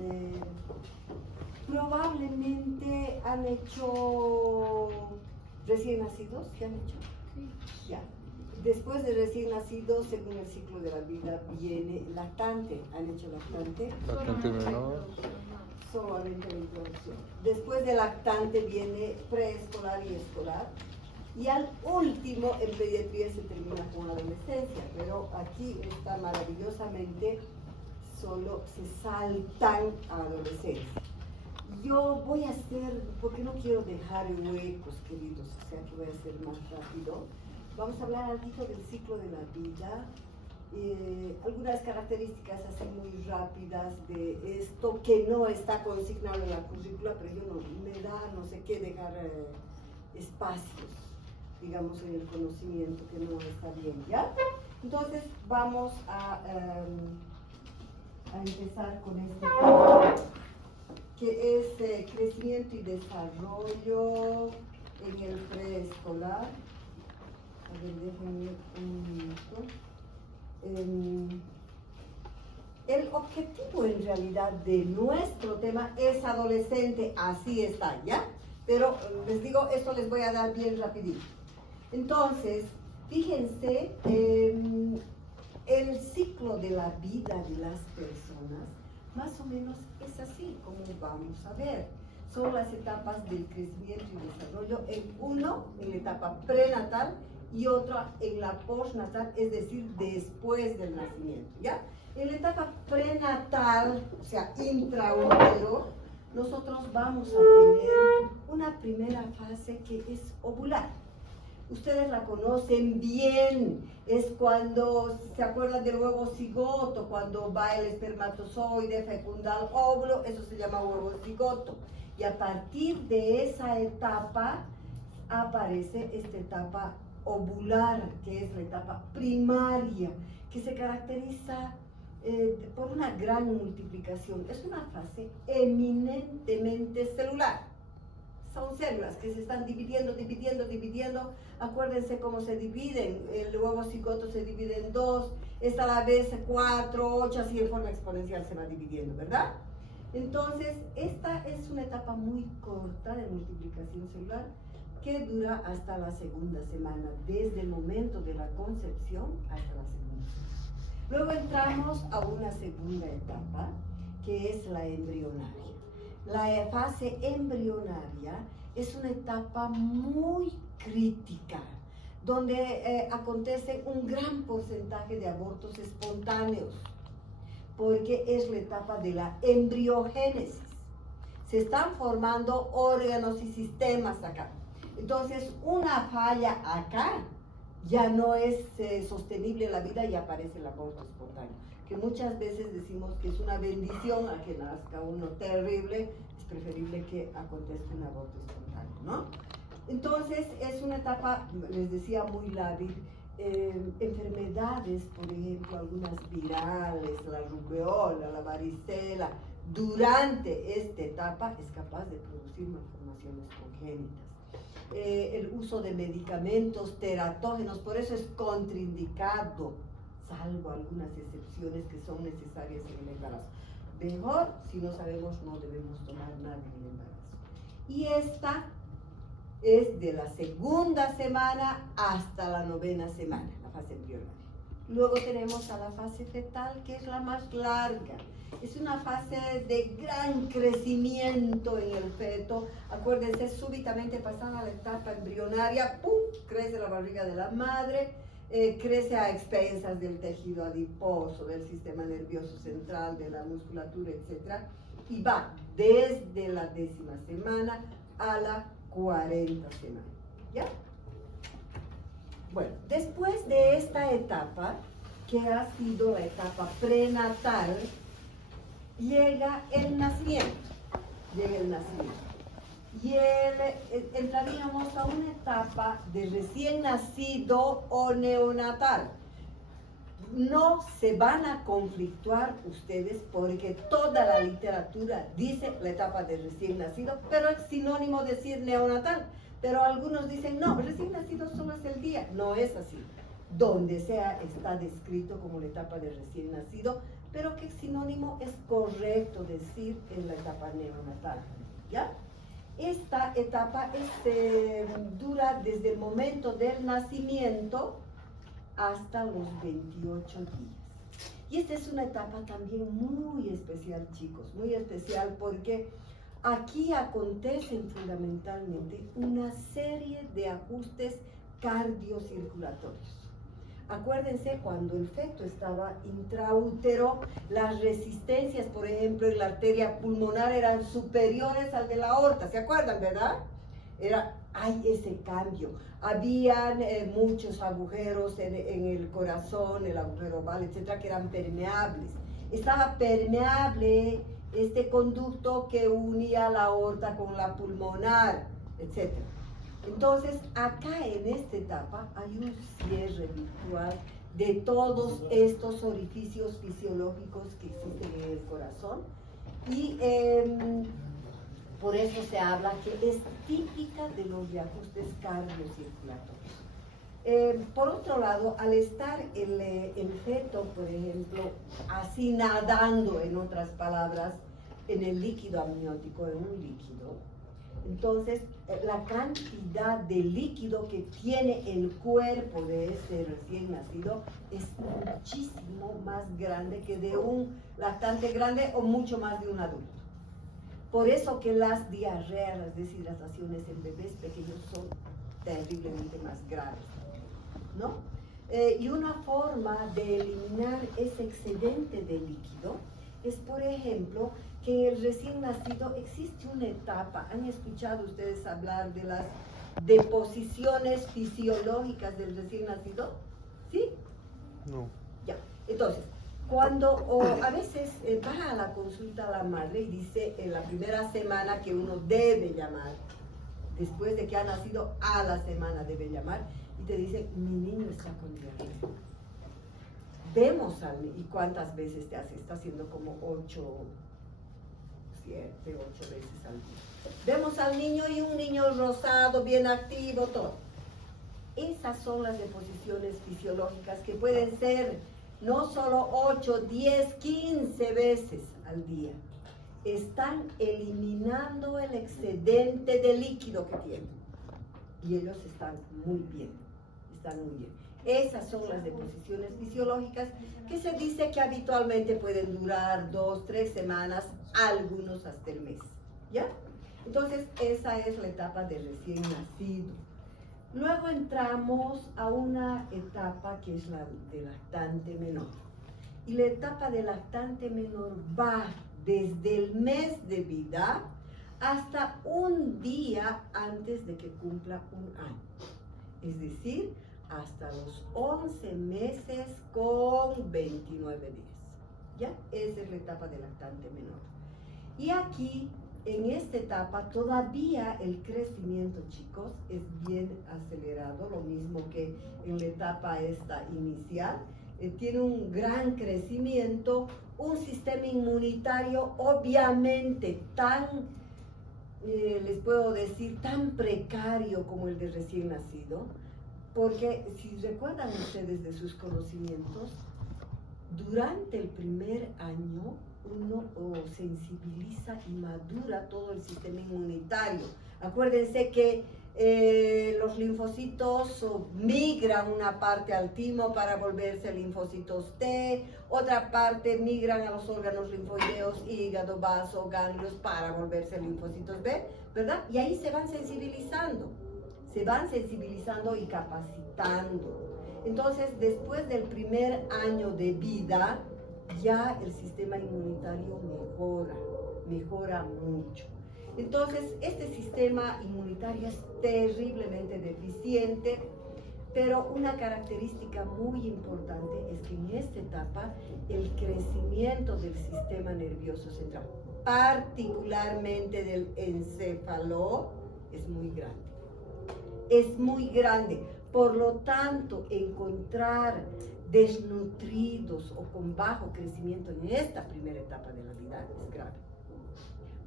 Eh, Probablemente han hecho recién nacidos, ¿qué han hecho? Sí. Ya. Después de recién nacidos, según el ciclo de la vida, viene lactante. ¿Han hecho lactante? Lactante menor. Solamente la introducción. Después de lactante viene preescolar y escolar. Y al último, en pediatría se termina con adolescencia. Pero aquí está maravillosamente, solo se saltan a adolescencia. Yo voy a hacer, porque no quiero dejar huecos, queridos, o sea que voy a hacer más rápido. Vamos a hablar algo del ciclo de la vida, algunas características así muy rápidas de esto que no está consignado en la currícula, pero yo no, me da no sé qué dejar espacios, digamos, en el conocimiento que no está bien, ¿ya? Entonces vamos a empezar con este tema, que es crecimiento y desarrollo en el preescolar. A ver, déjenme un minuto. El objetivo en realidad de nuestro tema es adolescente, así está, ¿ya? Pero les digo, esto les voy a dar bien rapidito. Entonces, fíjense, el ciclo de la vida de las personas más o menos es así, como vamos a ver. Son las etapas del crecimiento y desarrollo, uno en la etapa prenatal y otra en la postnatal, es decir, después del nacimiento, ¿ya? En la etapa prenatal, o sea, intraútero, nosotros vamos a tener una primera fase que es ovular. Ustedes la conocen bien, es cuando se acuerdan del huevo cigoto, cuando va el espermatozoide, fecunda el óvulo, eso se llama huevo cigoto. Y a partir de esa etapa aparece esta etapa ovular, que es la etapa primaria, que se caracteriza por una gran multiplicación. Es una fase eminentemente celular. Son células que se están dividiendo. Acuérdense cómo se dividen. El huevo cigoto se divide en 2, es a la vez 4, 8, así en forma exponencial se va dividiendo, ¿verdad? Entonces, esta es una etapa muy corta de multiplicación celular que dura hasta la segunda semana, desde el momento de la concepción hasta la segunda semana. Luego entramos a una segunda etapa, que es la embrionaria. La fase embrionaria es una etapa muy crítica, donde acontece un gran porcentaje de abortos espontáneos, porque es la etapa de la embriogénesis. Se están formando órganos y sistemas acá. Entonces, una falla acá ya no es sostenible la vida y aparece el aborto espontáneo, que muchas veces decimos que es una bendición a que nazca uno terrible, es preferible que acontezca un aborto espontáneo, ¿no? Entonces, es una etapa, les decía, muy lábil. Enfermedades, por ejemplo, algunas virales, la rubeola, la varicela, durante esta etapa es capaz de producir malformaciones congénitas. El uso de medicamentos teratógenos, por eso es contraindicado, salvo algunas excepciones que son necesarias en el embarazo. Mejor, si no sabemos, no debemos tomar nada en el embarazo. Y esta es de la segunda semana hasta la 9ª semana, la fase embrionaria. Luego tenemos a la fase fetal, que es la más larga. Es una fase de gran crecimiento en el feto. Acuérdense, súbitamente pasada la etapa embrionaria, ¡pum!, crece la barriga de la madre, crece a expensas del tejido adiposo, del sistema nervioso central, de la musculatura, etc. Y va desde la 10ª semana a la 40 semana, ¿ya? Bueno, después de esta etapa, que ha sido la etapa prenatal, llega el nacimiento. Y entraríamos a una etapa de recién nacido o neonatal. No se van a conflictuar ustedes porque toda la literatura dice la etapa de recién nacido, pero es sinónimo decir neonatal. Pero algunos dicen, no, recién nacido solo es el día. No es así. Donde sea está descrito como la etapa de recién nacido, pero que sinónimo es correcto decir en la etapa neonatal, ¿ya? Esta etapa dura desde el momento del nacimiento hasta los 28 días. Y esta es una etapa también muy especial, chicos, muy especial porque aquí acontecen fundamentalmente una serie de ajustes cardiocirculatorios. Acuérdense, cuando el feto estaba intraútero, las resistencias, por ejemplo, en la arteria pulmonar eran superiores al de la aorta, ¿se acuerdan, verdad? Hay ese cambio. Habían muchos agujeros en el corazón, el agujero oval, etcétera, que eran permeables. Estaba permeable este conducto que unía la aorta con la pulmonar, etcétera. Entonces, acá en esta etapa hay un cierre virtual de todos estos orificios fisiológicos que existen en el corazón y por eso se habla que es típica de los reajustes cardiocirculatorios. Por otro lado, al estar el feto, por ejemplo, así nadando, en otras palabras, en el líquido amniótico, en un líquido, entonces la cantidad de líquido que tiene el cuerpo de ese recién nacido es muchísimo más grande que de un lactante grande o mucho más de un adulto. Por eso que las diarreas, las deshidrataciones en bebés pequeños son terriblemente más graves, ¿no? Y una forma de eliminar ese excedente de líquido es, por ejemplo, que en el recién nacido existe una etapa. ¿Han escuchado ustedes hablar de las deposiciones fisiológicas del recién nacido? ¿Sí? No. Ya. Entonces, cuando a veces va a la consulta la madre y dice en la primera semana que uno debe llamar, después de que ha nacido a la semana debe llamar, y te dice, mi niño está con diarrea. Vemos al niño, ¿y cuántas veces te hace? Está haciendo como 7, 8 veces al día. Vemos al niño y un niño rosado, bien activo, todo. Esas son las deposiciones fisiológicas que pueden ser no solo 8, 10, 15 veces al día. Están eliminando el excedente de líquido que tienen. Y ellos están muy bien, Esas son las deposiciones fisiológicas que se dice que habitualmente pueden durar 2, 3 semanas, algunos hasta el mes, ¿ya? Entonces, esa es la etapa de recién nacido. Luego entramos a una etapa que es la de lactante menor. Y la etapa de lactante menor va desde el mes de vida hasta un día antes de que cumpla un año. Es decir, hasta los 11 meses con 29 días. ¿Ya? Esa es la etapa de lactante menor. Y aquí, en esta etapa, todavía el crecimiento, chicos, es bien acelerado, lo mismo que en la etapa esta inicial. Tiene un gran crecimiento, un sistema inmunitario obviamente les puedo decir, tan precario como el de recién nacido, porque si recuerdan ustedes de sus conocimientos, durante el primer año uno sensibiliza y madura todo el sistema inmunitario. Acuérdense que los linfocitos migran una parte al timo para volverse linfocitos T, otra parte migran a los órganos linfoideos, hígado, vaso, ganglios para volverse linfocitos B, ¿verdad? Y ahí se van sensibilizando y capacitando. Entonces, después del primer año de vida, ya el sistema inmunitario mejora mucho. Entonces, este sistema inmunitario es terriblemente deficiente, pero una característica muy importante es que en esta etapa el crecimiento del sistema nervioso central, particularmente del encéfalo, es muy grande. Es muy grande. Por lo tanto, encontrar desnutridos o con bajo crecimiento en esta primera etapa de la vida es grave.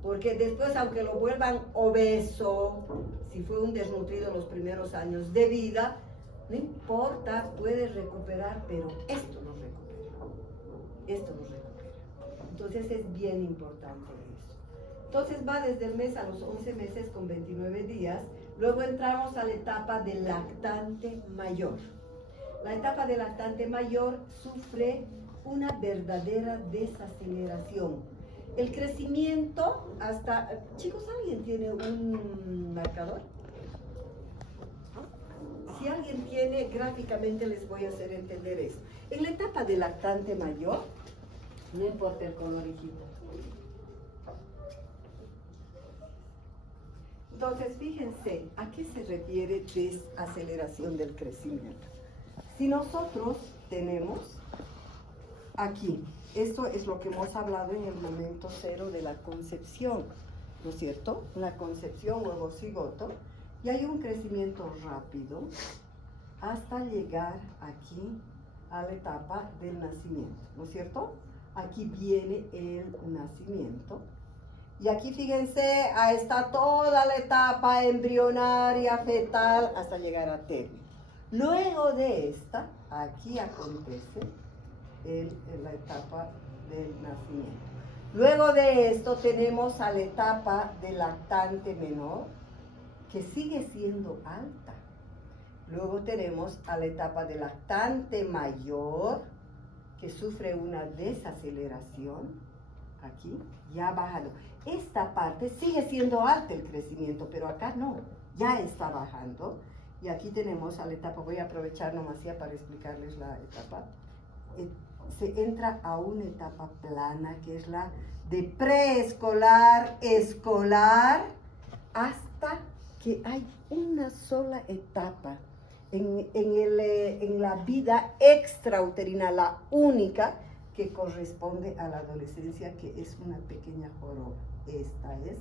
Porque después, aunque lo vuelvan obeso, si fue un desnutrido en los primeros años de vida, no importa, puede recuperar, pero esto no recupera. Entonces es bien importante eso. Entonces va desde el mes a los 11 meses con 29 días. Luego entramos a la etapa del lactante mayor. La etapa del lactante mayor sufre una verdadera desaceleración. El crecimiento hasta... Chicos, ¿alguien tiene un marcador? Si alguien tiene, gráficamente les voy a hacer entender eso. En la etapa del lactante mayor, no importa el color, hijita. Entonces, fíjense, ¿a qué se refiere desaceleración del crecimiento? Si nosotros tenemos aquí, esto es lo que hemos hablado en el momento cero de la concepción, ¿no es cierto? La concepción, huevo cigoto, y hay un crecimiento rápido hasta llegar aquí a la etapa del nacimiento, ¿no es cierto? Aquí viene el nacimiento. Y aquí fíjense, ahí está toda la etapa embrionaria, fetal, hasta llegar a término. Luego de esta, aquí acontece la etapa del nacimiento. Luego de esto tenemos a la etapa del lactante menor, que sigue siendo alta. Luego tenemos a la etapa del lactante mayor, que sufre una desaceleración, aquí, ya ha bajado. Esta parte sigue siendo alta el crecimiento, pero acá no, ya está bajando. Y aquí tenemos a la etapa, voy a aprovechar nomás ya para explicarles la etapa. Se entra a una etapa plana, que es la de preescolar, escolar, hasta que hay una sola etapa en la vida extrauterina, la única que corresponde a la adolescencia, que es una pequeña joroba. Esta es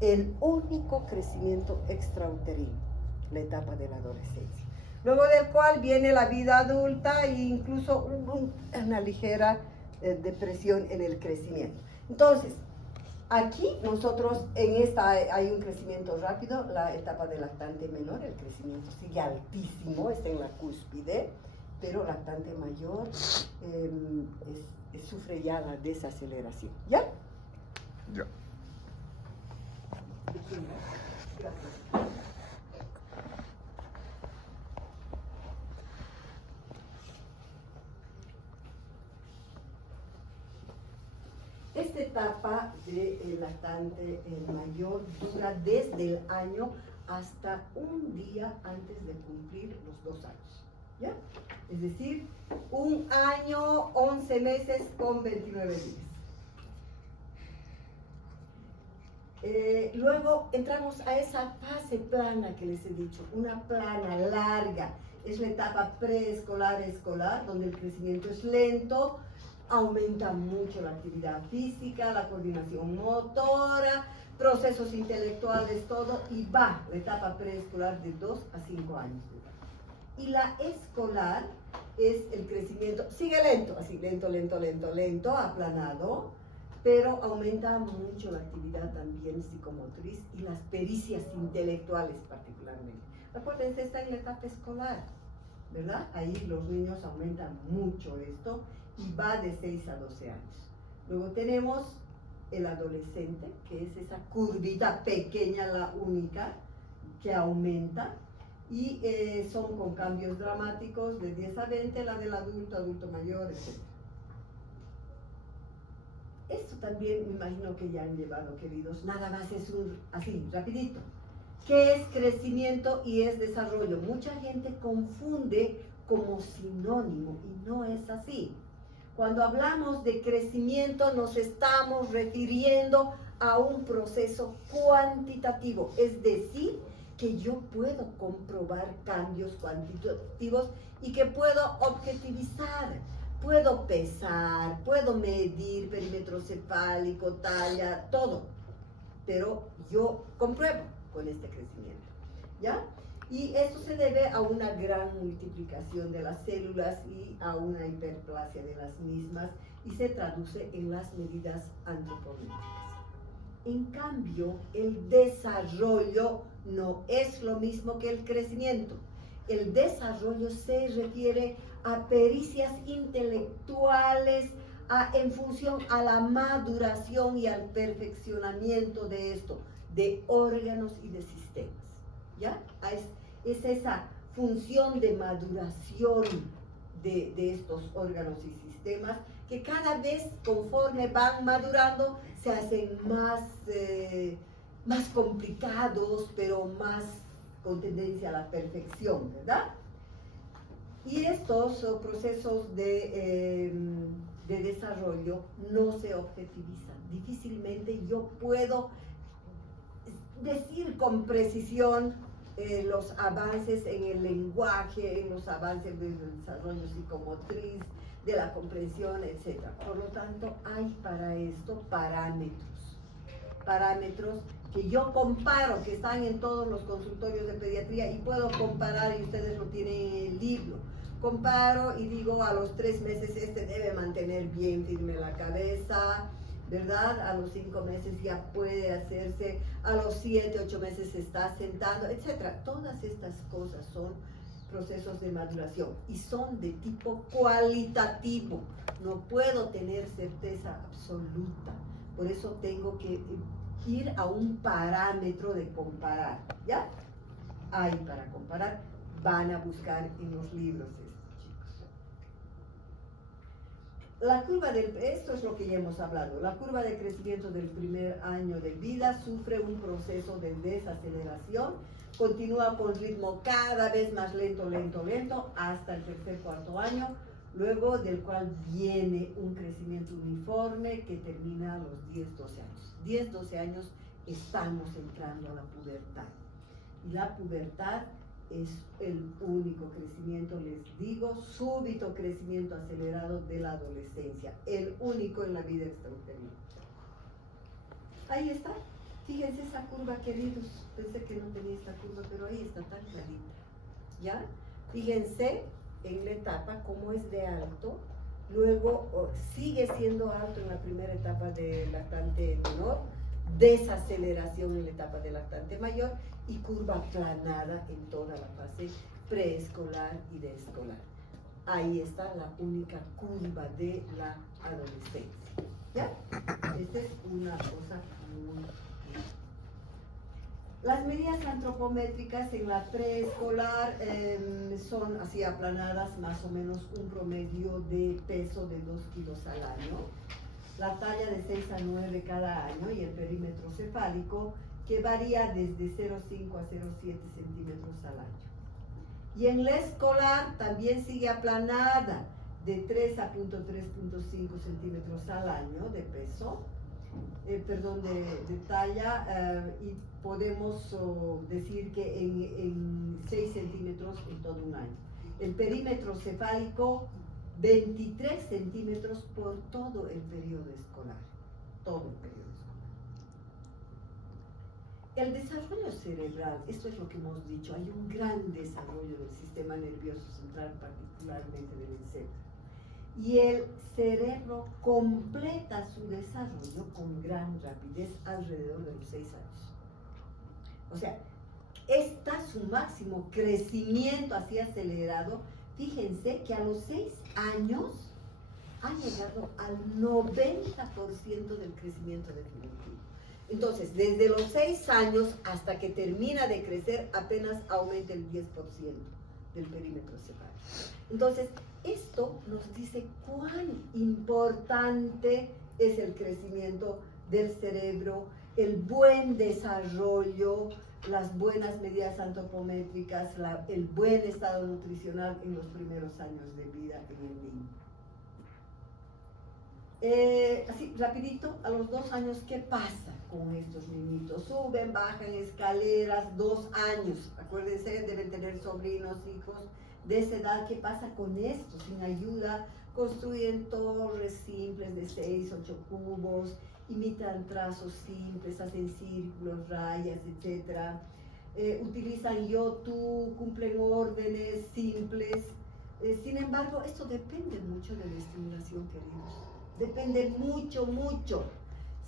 el único crecimiento extrauterino, la etapa de la adolescencia. Luego del cual viene la vida adulta e incluso una ligera depresión en el crecimiento. Entonces, aquí nosotros en esta hay un crecimiento rápido, la etapa del lactante menor, el crecimiento sigue altísimo, está en la cúspide, pero lactante mayor sufre ya la desaceleración. ¿Ya? Ya. Gracias. Esta etapa del lactante mayor dura desde el año hasta un día antes de cumplir los 2 años, ¿ya? Es decir, 1 año, 11 meses con 29 días. Luego entramos a esa fase plana que les he dicho, una plana larga. Es la etapa preescolar, escolar, donde el crecimiento es lento, aumenta mucho la actividad física, la coordinación motora, procesos intelectuales, todo, y va la etapa preescolar de 2 a 5 años. Y la escolar es el crecimiento, sigue lento, así lento, aplanado, pero aumenta mucho la actividad también psicomotriz y las pericias intelectuales particularmente. Acuérdense, está en la etapa escolar, ¿verdad? Ahí los niños aumentan mucho esto y va de 6 a 12 años. Luego tenemos el adolescente, que es esa curvita pequeña, la única, que aumenta, y son con cambios dramáticos de 10 a 20, la del adulto, adulto mayor, etc. Esto también me imagino que ya han llevado, queridos, nada más es así, rapidito. ¿Qué es crecimiento y es desarrollo? Mucha gente confunde como sinónimo y no es así. Cuando hablamos de crecimiento nos estamos refiriendo a un proceso cuantitativo, es decir, que yo puedo comprobar cambios cuantitativos y que puedo objetivizar, puedo pesar, puedo medir perímetro cefálico, talla, todo, pero yo compruebo con este crecimiento, ¿ya? Y esto se debe a una gran multiplicación de las células y a una hiperplasia de las mismas y se traduce en las medidas antropométricas. En cambio, el desarrollo no es lo mismo que el crecimiento. El desarrollo se refiere a pericias intelectuales, en función a la maduración y al perfeccionamiento de esto, de órganos y de sistemas. ¿Ya? Es esa función de maduración de estos órganos y sistemas que cada vez conforme van madurando se hacen más complicados, pero más con tendencia a la perfección, ¿verdad? Y estos procesos de desarrollo no se objetivizan. Difícilmente yo puedo decir con precisión los avances en el lenguaje, en los avances del desarrollo psicomotriz, de la comprensión, etc. Por lo tanto, hay para esto parámetros que yo comparo, que están en todos los consultorios de pediatría y puedo comparar, y ustedes lo tienen en el libro. Comparo y digo, a los 3 meses este debe mantener bien firme la cabeza, ¿verdad? A los 5 meses ya puede hacerse, a los 7, 8 meses se está sentando, etc. Todas estas cosas son procesos de maduración y son de tipo cualitativo. No puedo tener certeza absoluta. Por eso tengo que ir a un parámetro de comparar, ¿ya? Hay para comparar, van a buscar en los libros estos chicos. La curva esto es lo que ya hemos hablado, la curva de crecimiento del primer año de vida sufre un proceso de desaceleración, continúa con ritmo cada vez más lento, hasta el tercer, cuarto año, luego del cual viene un crecimiento uniforme que termina a los 10, 12 años. 10, 12 años estamos entrando a la pubertad. Y la pubertad es el único crecimiento, les digo, súbito crecimiento acelerado de la adolescencia, el único en la vida extranjera. Ahí está. Fíjense esa curva, queridos. Pensé que no tenía esta curva, pero ahí está tan clarita. ¿Ya? Fíjense en la etapa cómo es de alto, luego sigue siendo alto en la primera etapa de lactante menor, desaceleración en la etapa de lactante mayor y curva aplanada en toda la fase preescolar y de escolar. Ahí está la única curva de la adolescencia. ¿Ya? Esta es una cosa muy bien. Las medidas antropométricas en la preescolar son así aplanadas, más o menos un promedio de peso de 2 kilos al año. La talla de 6 a 9 cada año y el perímetro cefálico que varía desde 0,5 a 0,7 centímetros al año. Y en la escolar también sigue aplanada de 3 a 0,3, 0,5 centímetros al año de peso, de talla, y podemos decir que en 6 centímetros en todo un año. El perímetro cefálico 23 centímetros por todo el periodo escolar, todo el periodo escolar. El desarrollo cerebral, esto es lo que hemos dicho, hay un gran desarrollo del sistema nervioso central, particularmente del encéfalo. Y el cerebro completa su desarrollo con gran rapidez alrededor de los 6 años. O sea, está su máximo crecimiento así acelerado. Fíjense que a los 6 años ha llegado al 90% del crecimiento definitivo. Entonces, desde los 6 años hasta que termina de crecer, apenas aumenta el 10% del perímetro cefálico. Entonces, esto nos dice cuán importante es el crecimiento del cerebro, el buen desarrollo, las buenas medidas antropométricas, el buen estado nutricional en los primeros años de vida en el niño. Así, rapidito, a los 2 años, ¿qué pasa con estos niñitos? Suben, bajan escaleras, 2 años. Acuérdense, deben tener sobrinos, hijos de esa edad. ¿Qué pasa con esto? Sin ayuda, construyen torres simples de 6, 8 cubos, imitan trazos simples, hacen círculos, rayas, etc. Utilizan yo-tú, cumplen órdenes simples. Sin embargo, esto depende mucho de la estimulación, queridos. Depende mucho, mucho.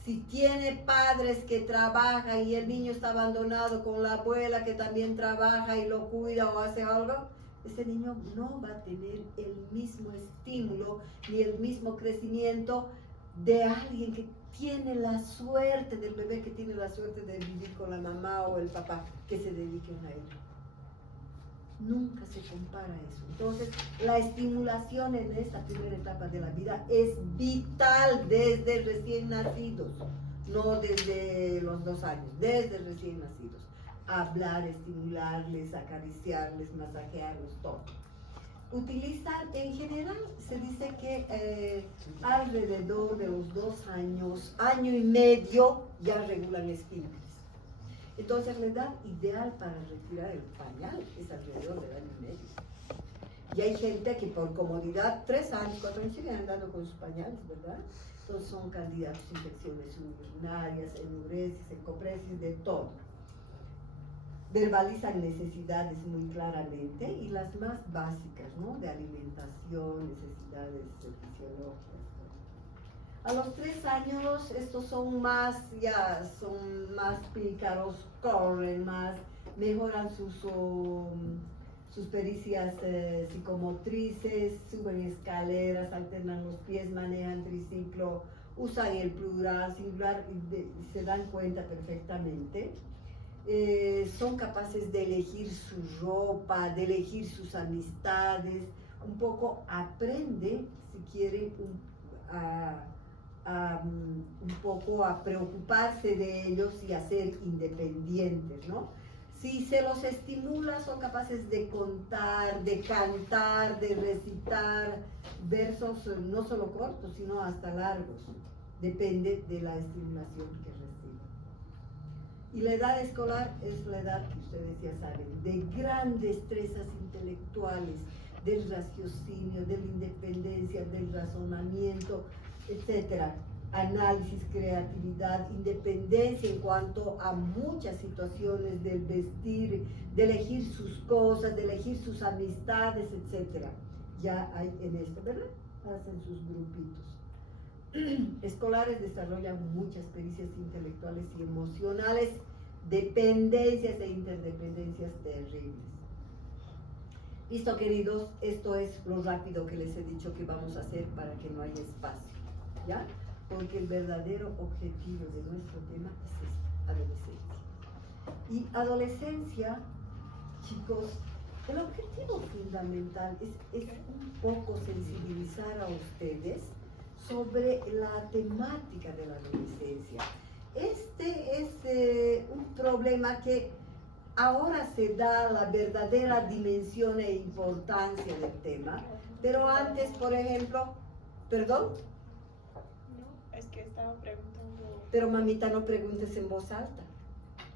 Si tiene padres que trabajan y el niño está abandonado con la abuela que también trabaja y lo cuida o hace algo, ese niño no va a tener el mismo estímulo ni el mismo crecimiento de alguien que tiene la suerte, del bebé que tiene la suerte de vivir con la mamá o el papá que se dediquen a ello. Nunca se compara eso. Entonces, la estimulación en esta primera etapa de la vida es vital desde recién nacidos, no desde los 2 años, desde recién nacidos. Hablar, estimularles, acariciarles, masajearlos, todo. Utilizan, en general, se dice que alrededor de los 2 años, año y medio, ya regulan esfínteres. Entonces, la edad ideal para retirar el pañal es alrededor del año y medio. Y hay gente que por comodidad, 3 años, 4 años, siguen andando con sus pañales, ¿verdad? Entonces son candidatos a infecciones urinarias, enuresis, encopresis, de todo. Verbalizan necesidades muy claramente y las más básicas, ¿no? De alimentación, necesidades fisiológicas. A los 3 años estos son más pícaros, corren más, mejoran sus pericias psicomotrices, suben escaleras, alternan los pies, manejan triciclo, usan el plural, singular y se dan cuenta perfectamente. Son capaces de elegir su ropa, de elegir sus amistades, un poco aprende, si quieren, un poco a preocuparse de ellos y a ser independientes, ¿no? Si se los estimula, son capaces de contar, de cantar, de recitar versos no solo cortos, sino hasta largos. Depende de la estimulación que reciban. Y la edad escolar es la edad que ustedes ya saben, de grandes destrezas intelectuales, del raciocinio, de la independencia, del razonamiento, etcétera, análisis, creatividad, independencia en cuanto a muchas situaciones del vestir, de elegir sus cosas, de elegir sus amistades, etcétera. Ya hay en esto, ¿verdad? Hacen sus grupitos. Escolares desarrollan muchas pericias intelectuales y emocionales, dependencias e interdependencias terribles. Listo, queridos, esto es lo rápido que les he dicho que vamos a hacer para que no haya espacio, ¿ya? Porque el verdadero objetivo de nuestro tema es esta, adolescencia. Y adolescencia, chicos, el objetivo fundamental es un poco sensibilizar a ustedes sobre la temática de la adolescencia. Este es un problema que ahora se da la verdadera dimensión e importancia del tema, pero antes, por ejemplo, ¿perdón? No, es que estaba preguntando. Pero mamita, no preguntes en voz alta,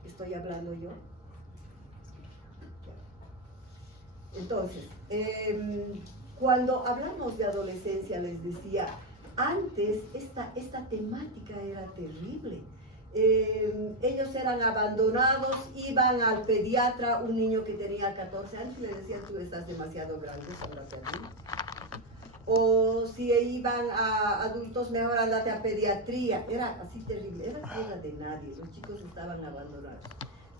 estoy hablando yo. Entonces, cuando hablamos de adolescencia, les decía, antes esta temática era terrible. Ellos eran abandonados, iban al pediatra, un niño que tenía 14 años, le decían, tú estás demasiado grande, ándate aquí. O si iban a adultos, mejor andate a pediatría. Era así terrible, era tierra de nadie, los chicos estaban abandonados.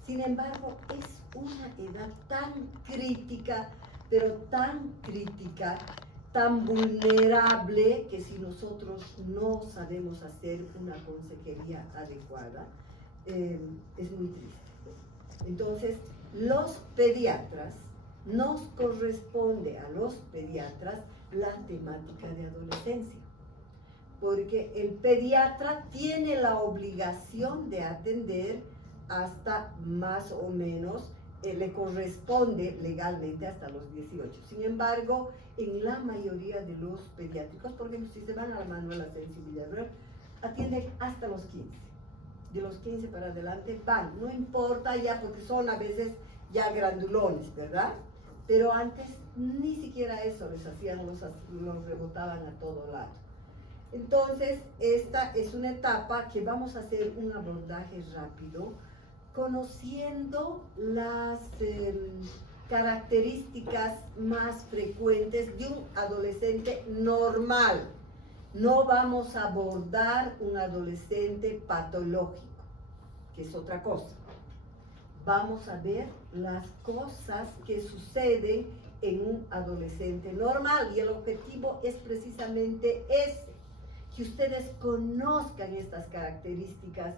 Sin embargo, es una edad tan crítica, pero tan crítica, tan vulnerable, que si nosotros no sabemos hacer una consejería adecuada, es muy triste. Entonces, los pediatras, nos corresponde a los pediatras la temática de adolescencia, porque el pediatra tiene la obligación de atender hasta más o menos, le corresponde legalmente hasta los 18. Sin embargo, en la mayoría de los pediátricos, por ejemplo, si se van a la Manuela Sensibilidad, atienden hasta los 15. De los 15 para adelante van, no importa ya, porque son a veces ya grandulones, ¿verdad? Pero antes ni siquiera eso les hacían, los rebotaban a todo lado. Entonces, esta es una etapa que vamos a hacer un abordaje rápido, conociendo las características más frecuentes de un adolescente normal. No vamos a abordar un adolescente patológico, que es otra cosa. Vamos a ver las cosas que suceden en un adolescente normal. Y el objetivo es precisamente ese, que ustedes conozcan estas características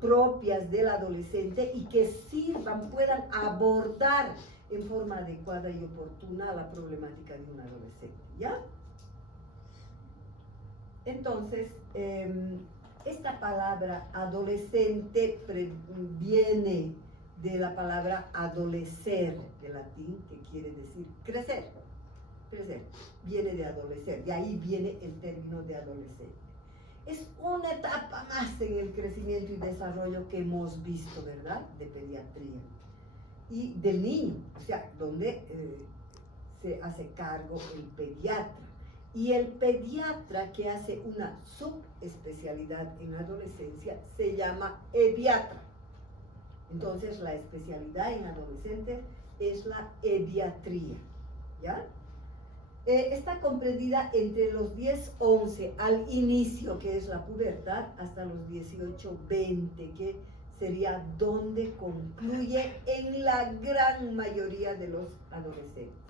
propias del adolescente y que sirvan, puedan abordar en forma adecuada y oportuna la problemática de un adolescente, ¿ya? Entonces, esta palabra adolescente viene de la palabra adolecer, de latín, que quiere decir crecer, crecer, viene de adolecer, de ahí viene el término de adolescente. Es una etapa más en el crecimiento y desarrollo que hemos visto, ¿verdad?, de pediatría y del niño, o sea, donde se hace cargo el pediatra. Y el pediatra que hace una subespecialidad en adolescencia se llama pediatra. Entonces, la especialidad en adolescentes es la pediatría, ¿ya? Está comprendida entre los 10-11 al inicio, que es la pubertad, hasta los 18-20, que sería donde concluye en la gran mayoría de los adolescentes.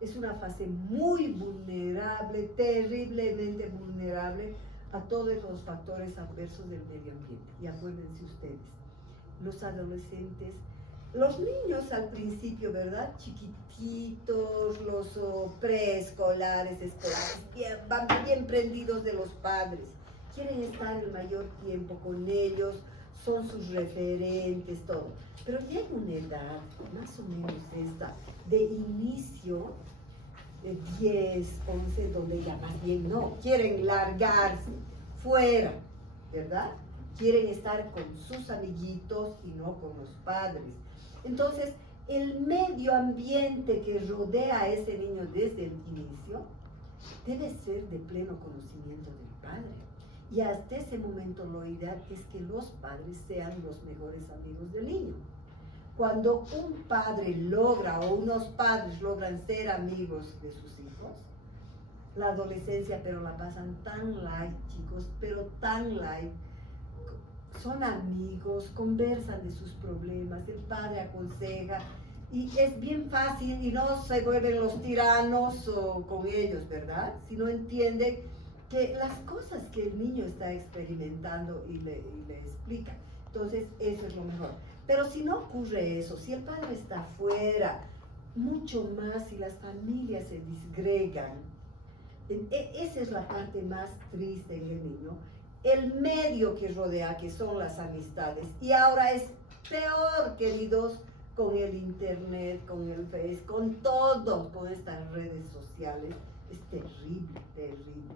Es una fase muy vulnerable, terriblemente vulnerable a todos los factores adversos del medio ambiente. Y acuérdense ustedes, los adolescentes, los niños al principio, ¿verdad?, chiquititos, los preescolares, escolares, van bien prendidos de los padres, quieren estar el mayor tiempo con ellos, son sus referentes, todo. Pero llega una edad, más o menos esta, de inicio, de 10, 11, donde ya más bien no, quieren largarse fuera, ¿verdad? Quieren estar con sus amiguitos y no con los padres. Entonces, el medio ambiente que rodea a ese niño desde el inicio debe ser de pleno conocimiento del padre. Y hasta ese momento lo ideal es que los padres sean los mejores amigos del niño. Cuando un padre logra o unos padres logran ser amigos de sus hijos, la adolescencia, pero la pasan tan light, chicos, pero tan light. Son amigos, conversan de sus problemas, el padre aconseja y es bien fácil y no se vuelven los tiranos con ellos, ¿verdad? Sino entienden que las cosas que el niño está experimentando y le explica. Entonces, eso es lo mejor. Pero si no ocurre eso, si el padre está fuera, mucho más si las familias se disgregan, esa es la parte más triste en el niño. El medio que rodea, que son las amistades, y ahora es peor, queridos, con el internet, con el Face, con todo, con estas redes sociales, es terrible, terrible,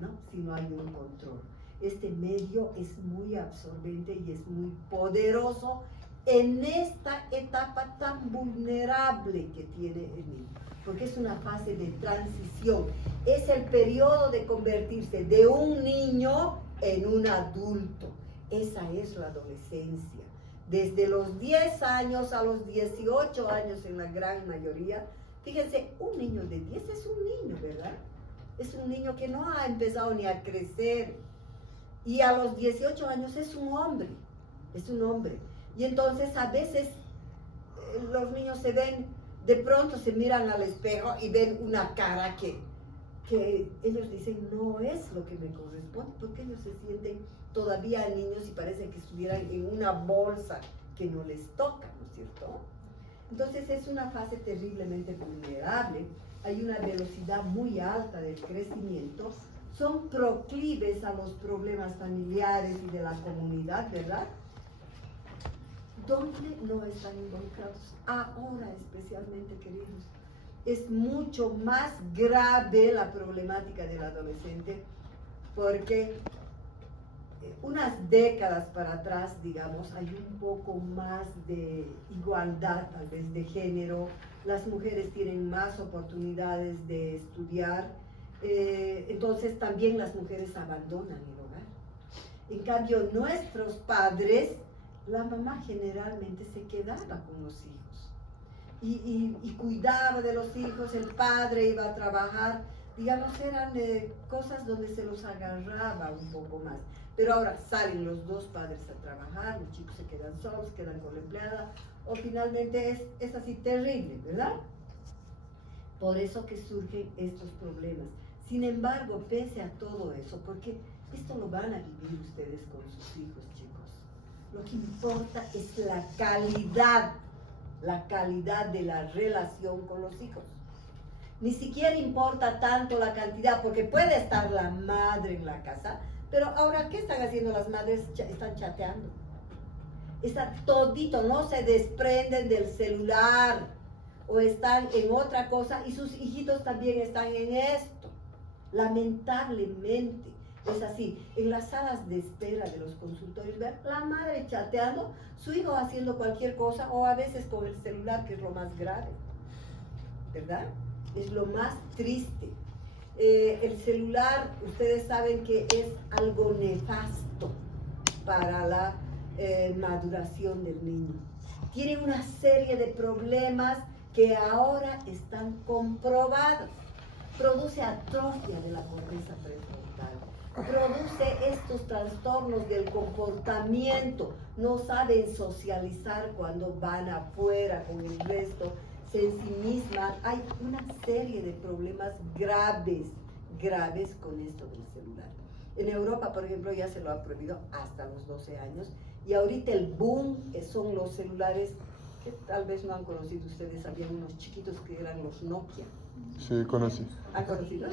¿no? Si no hay un control. Este medio es muy absorbente y es muy poderoso en esta etapa tan vulnerable que tiene el niño, porque es una fase de transición, es el periodo de convertirse de un niño en un adulto. Esa es la adolescencia. Desde los 10 años a los 18 años en la gran mayoría. Fíjense, un niño de 10 es un niño, ¿verdad? Es un niño que no ha empezado ni a crecer. Y a los 18 años es un hombre. Es un hombre. Y entonces a veces los niños se ven, de pronto se miran al espejo y ven una cara que ellos dicen no es lo que me corresponde, porque ellos se sienten todavía niños y parece que estuvieran en una bolsa que no les toca, ¿no es cierto? Entonces es una fase terriblemente vulnerable, hay una velocidad muy alta del crecimiento, son proclives a los problemas familiares y de la comunidad, ¿verdad? ¿Dónde no están involucrados? Ahora especialmente, queridos. Es mucho más grave la problemática del adolescente porque unas décadas para atrás, digamos, hay un poco más de igualdad, tal vez de género, las mujeres tienen más oportunidades de estudiar, entonces también las mujeres abandonan el hogar. En cambio, nuestros padres, la mamá generalmente se quedaba con los hijos. Y cuidaba de los hijos, el padre iba a trabajar, digamos, eran cosas donde se los agarraba un poco más. Pero ahora salen los dos padres a trabajar, los chicos se quedan solos, quedan con la empleada, o finalmente es así terrible, ¿verdad? Por eso que surgen estos problemas. Sin embargo, pese a todo eso, porque esto lo van a vivir ustedes con sus hijos, chicos. Lo que importa es la calidad de la relación con los hijos. Ni siquiera importa tanto la cantidad, porque puede estar la madre en la casa, pero ahora, ¿qué están haciendo las madres? Están chateando. Está todito, no se desprenden del celular o están en otra cosa y sus hijitos también están en esto. Lamentablemente es así. En las salas de espera de los consultorios, vean, la madre chateando, su hijo haciendo cualquier cosa o a veces con el celular, que es lo más grave, ¿verdad? Es lo más triste. El celular, ustedes saben que es algo nefasto para la maduración del niño. Tiene una serie de problemas que ahora están comprobados. Produce atrofia de la corteza prefrontal, produce estos trastornos del comportamiento, no saben socializar cuando van afuera con el resto, se ensimisman. Hay una serie de problemas graves con esto del celular. En Europa, por ejemplo, ya se lo ha prohibido hasta los 12 años. Y ahorita el boom son los celulares que tal vez no han conocido ustedes. Habían unos chiquitos que eran los Nokia. Sí, conocí. ¿Han conocido?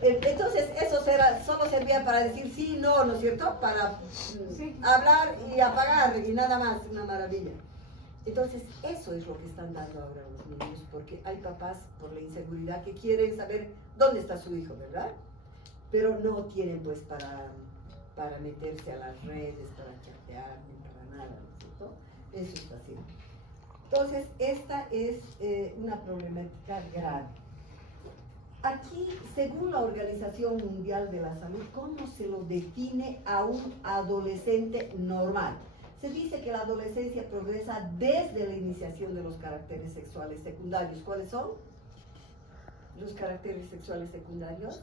Entonces, eso solo servía para decir sí, no, ¿no es cierto? Para hablar y apagar y nada más, una maravilla. Entonces, eso es lo que están dando ahora los niños, porque hay papás, por la inseguridad, que quieren saber dónde está su hijo, ¿verdad? Pero no tienen pues para meterse a las redes, para chatear, ni para nada, ¿no es cierto? Eso está haciendo. Entonces, esta es una problemática grave. Aquí, según la Organización Mundial de la Salud, ¿cómo se lo define a un adolescente normal? Se dice que la adolescencia progresa desde la iniciación de los caracteres sexuales secundarios. ¿Cuáles son los caracteres sexuales secundarios?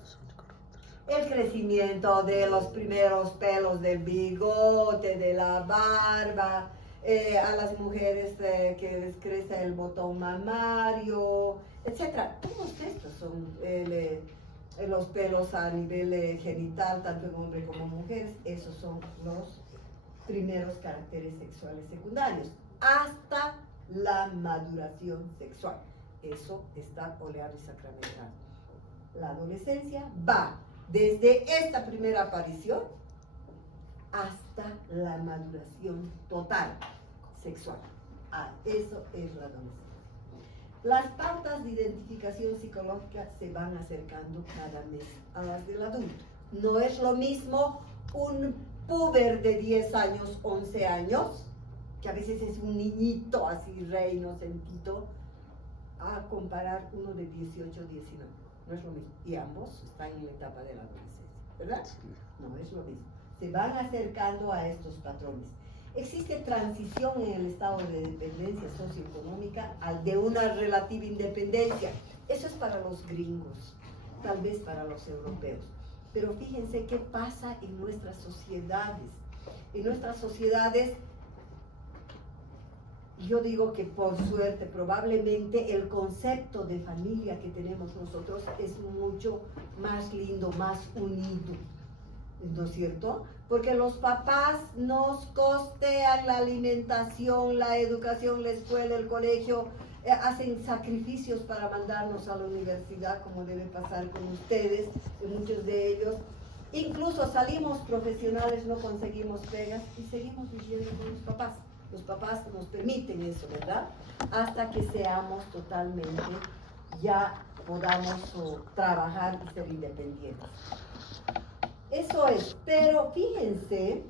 El crecimiento de los primeros pelos del bigote, de la barba, a las mujeres que les crece el botón mamario, etc. Todos estos son los pelos a nivel genital, tanto en hombres como en mujeres. Esos son los primeros caracteres sexuales secundarios, hasta la maduración sexual. Eso está oleado y sacramentado. La adolescencia va desde esta primera aparición hasta la maduración total sexual. Eso es la adolescencia. Las pautas de identificación psicológica se van acercando cada mes a las del adulto. No es lo mismo un puber de 10 años, 11 años, que a veces es un niñito así re inocentito, a comparar uno de 18, 19. No es lo mismo. Y ambos están en la etapa de la adolescencia, ¿verdad? No es lo mismo. Se van acercando a estos patrones. Existe transición en el estado de dependencia socioeconómica al de una relativa independencia. Eso es para los gringos, tal vez para los europeos. Pero fíjense qué pasa en nuestras sociedades. En nuestras sociedades, yo digo que por suerte, probablemente el concepto de familia que tenemos nosotros es mucho más lindo, más unido, ¿no es cierto? Porque los papás nos costean la alimentación, la educación, la escuela, el colegio, hacen sacrificios para mandarnos a la universidad, como debe pasar con ustedes, muchos de ellos. Incluso salimos profesionales, no conseguimos pegas y seguimos viviendo con los papás. Los papás nos permiten eso, ¿verdad? Hasta que seamos totalmente, ya podamos trabajar y ser independientes. Eso es, pero fíjense,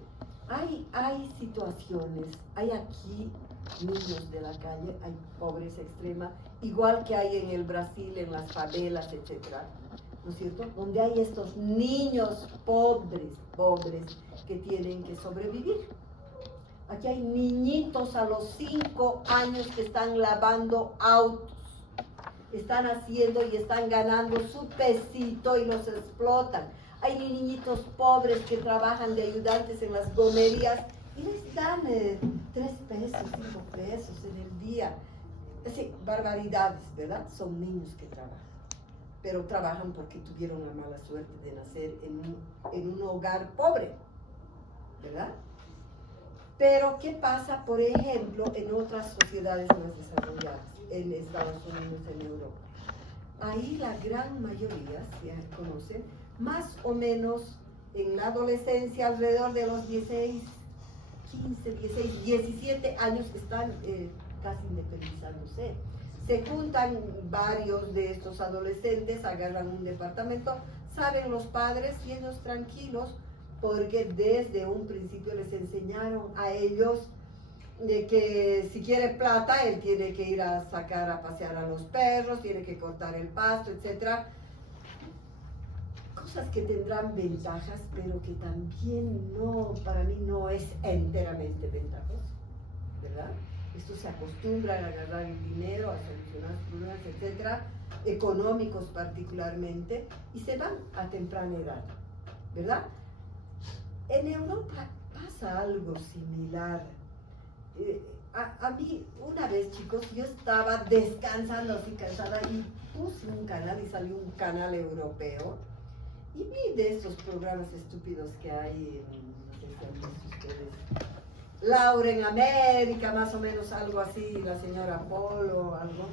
hay situaciones, hay aquí niños de la calle, hay pobreza extrema, igual que hay en el Brasil, en las favelas, etcétera, ¿no es cierto? Donde hay estos niños pobres que tienen que sobrevivir. Aquí hay niñitos a los 5 años que están lavando autos, están haciendo y están ganando su pesito y los explotan. Hay niñitos pobres que trabajan de ayudantes en las gomerías y les dan 3 pesos, 5 pesos en el día. sí, barbaridades, ¿verdad? Son niños que trabajan, pero trabajan porque tuvieron la mala suerte de nacer en un hogar pobre, ¿verdad? Pero, ¿qué pasa, por ejemplo, en otras sociedades más desarrolladas, en Estados Unidos, en Europa? Ahí la gran mayoría, si conocen, más o menos en la adolescencia, alrededor de los 16, 15, 16, 17 años, están casi independizándose. Se juntan varios de estos adolescentes, agarran un departamento, saben los padres y ellos tranquilos, porque desde un principio les enseñaron a ellos de que si quiere plata, él tiene que ir a sacar a pasear a los perros, tiene que cortar el pasto, etc. Cosas que tendrán ventajas, pero que también no, para mí no es enteramente ventajoso, ¿verdad? Esto se acostumbra a agarrar el dinero, a solucionar problemas, etc., económicos particularmente, y se van a temprana edad, ¿verdad? En Europa pasa algo similar. A mí, una vez, chicos, yo estaba descansando así cansada y puse un canal y salió un canal europeo y vi de estos programas estúpidos que hay, no sé si han visto ustedes, Laura en América, más o menos algo así, la señora Polo, algo,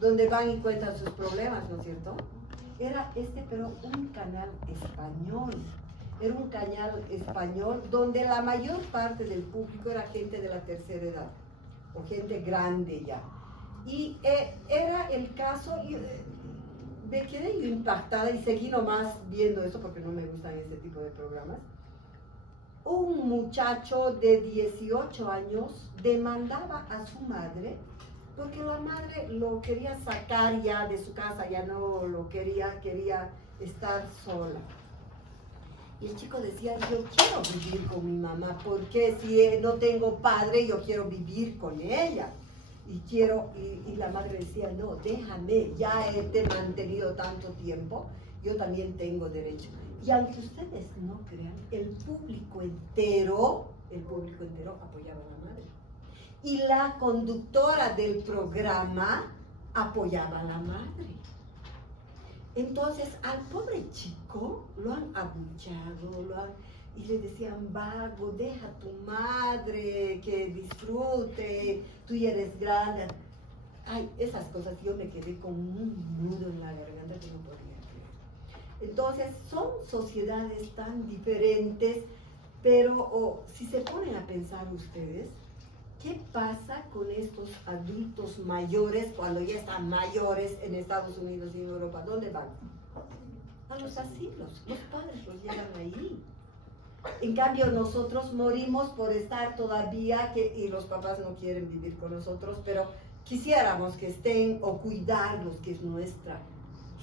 donde van y cuentan sus problemas, ¿no es cierto? Era pero un canal español. Era un canal español donde la mayor parte del público era gente de la tercera edad, o gente grande ya. Y era el caso, me quedé yo impactada y seguí nomás viendo eso porque no me gustan ese tipo de programas. Un muchacho de 18 años demandaba a su madre porque la madre lo quería sacar ya de su casa, ya no lo quería estar sola. Y el chico decía, yo quiero vivir con mi mamá, porque si no tengo padre, yo quiero vivir con ella. Y la madre decía, no, déjame, ya te he mantenido tanto tiempo, yo también tengo derecho. Y aunque ustedes no crean, el público entero apoyaba a la madre. Y la conductora del programa apoyaba a la madre. Entonces, al pobre chico lo han abuchado, y le decían, vago, deja a tu madre que disfrute, tú ya eres grande. Ay, esas cosas, yo me quedé con un nudo en la garganta que no podía creer. Entonces, son sociedades tan diferentes, pero si se ponen a pensar ustedes, ¿qué pasa con estos adultos mayores cuando ya están mayores en Estados Unidos y en Europa? ¿Dónde van? A los asilos. Los padres los llevan ahí. En cambio, nosotros morimos por estar todavía, y los papás no quieren vivir con nosotros, pero quisiéramos que estén o cuidarlos, que es nuestra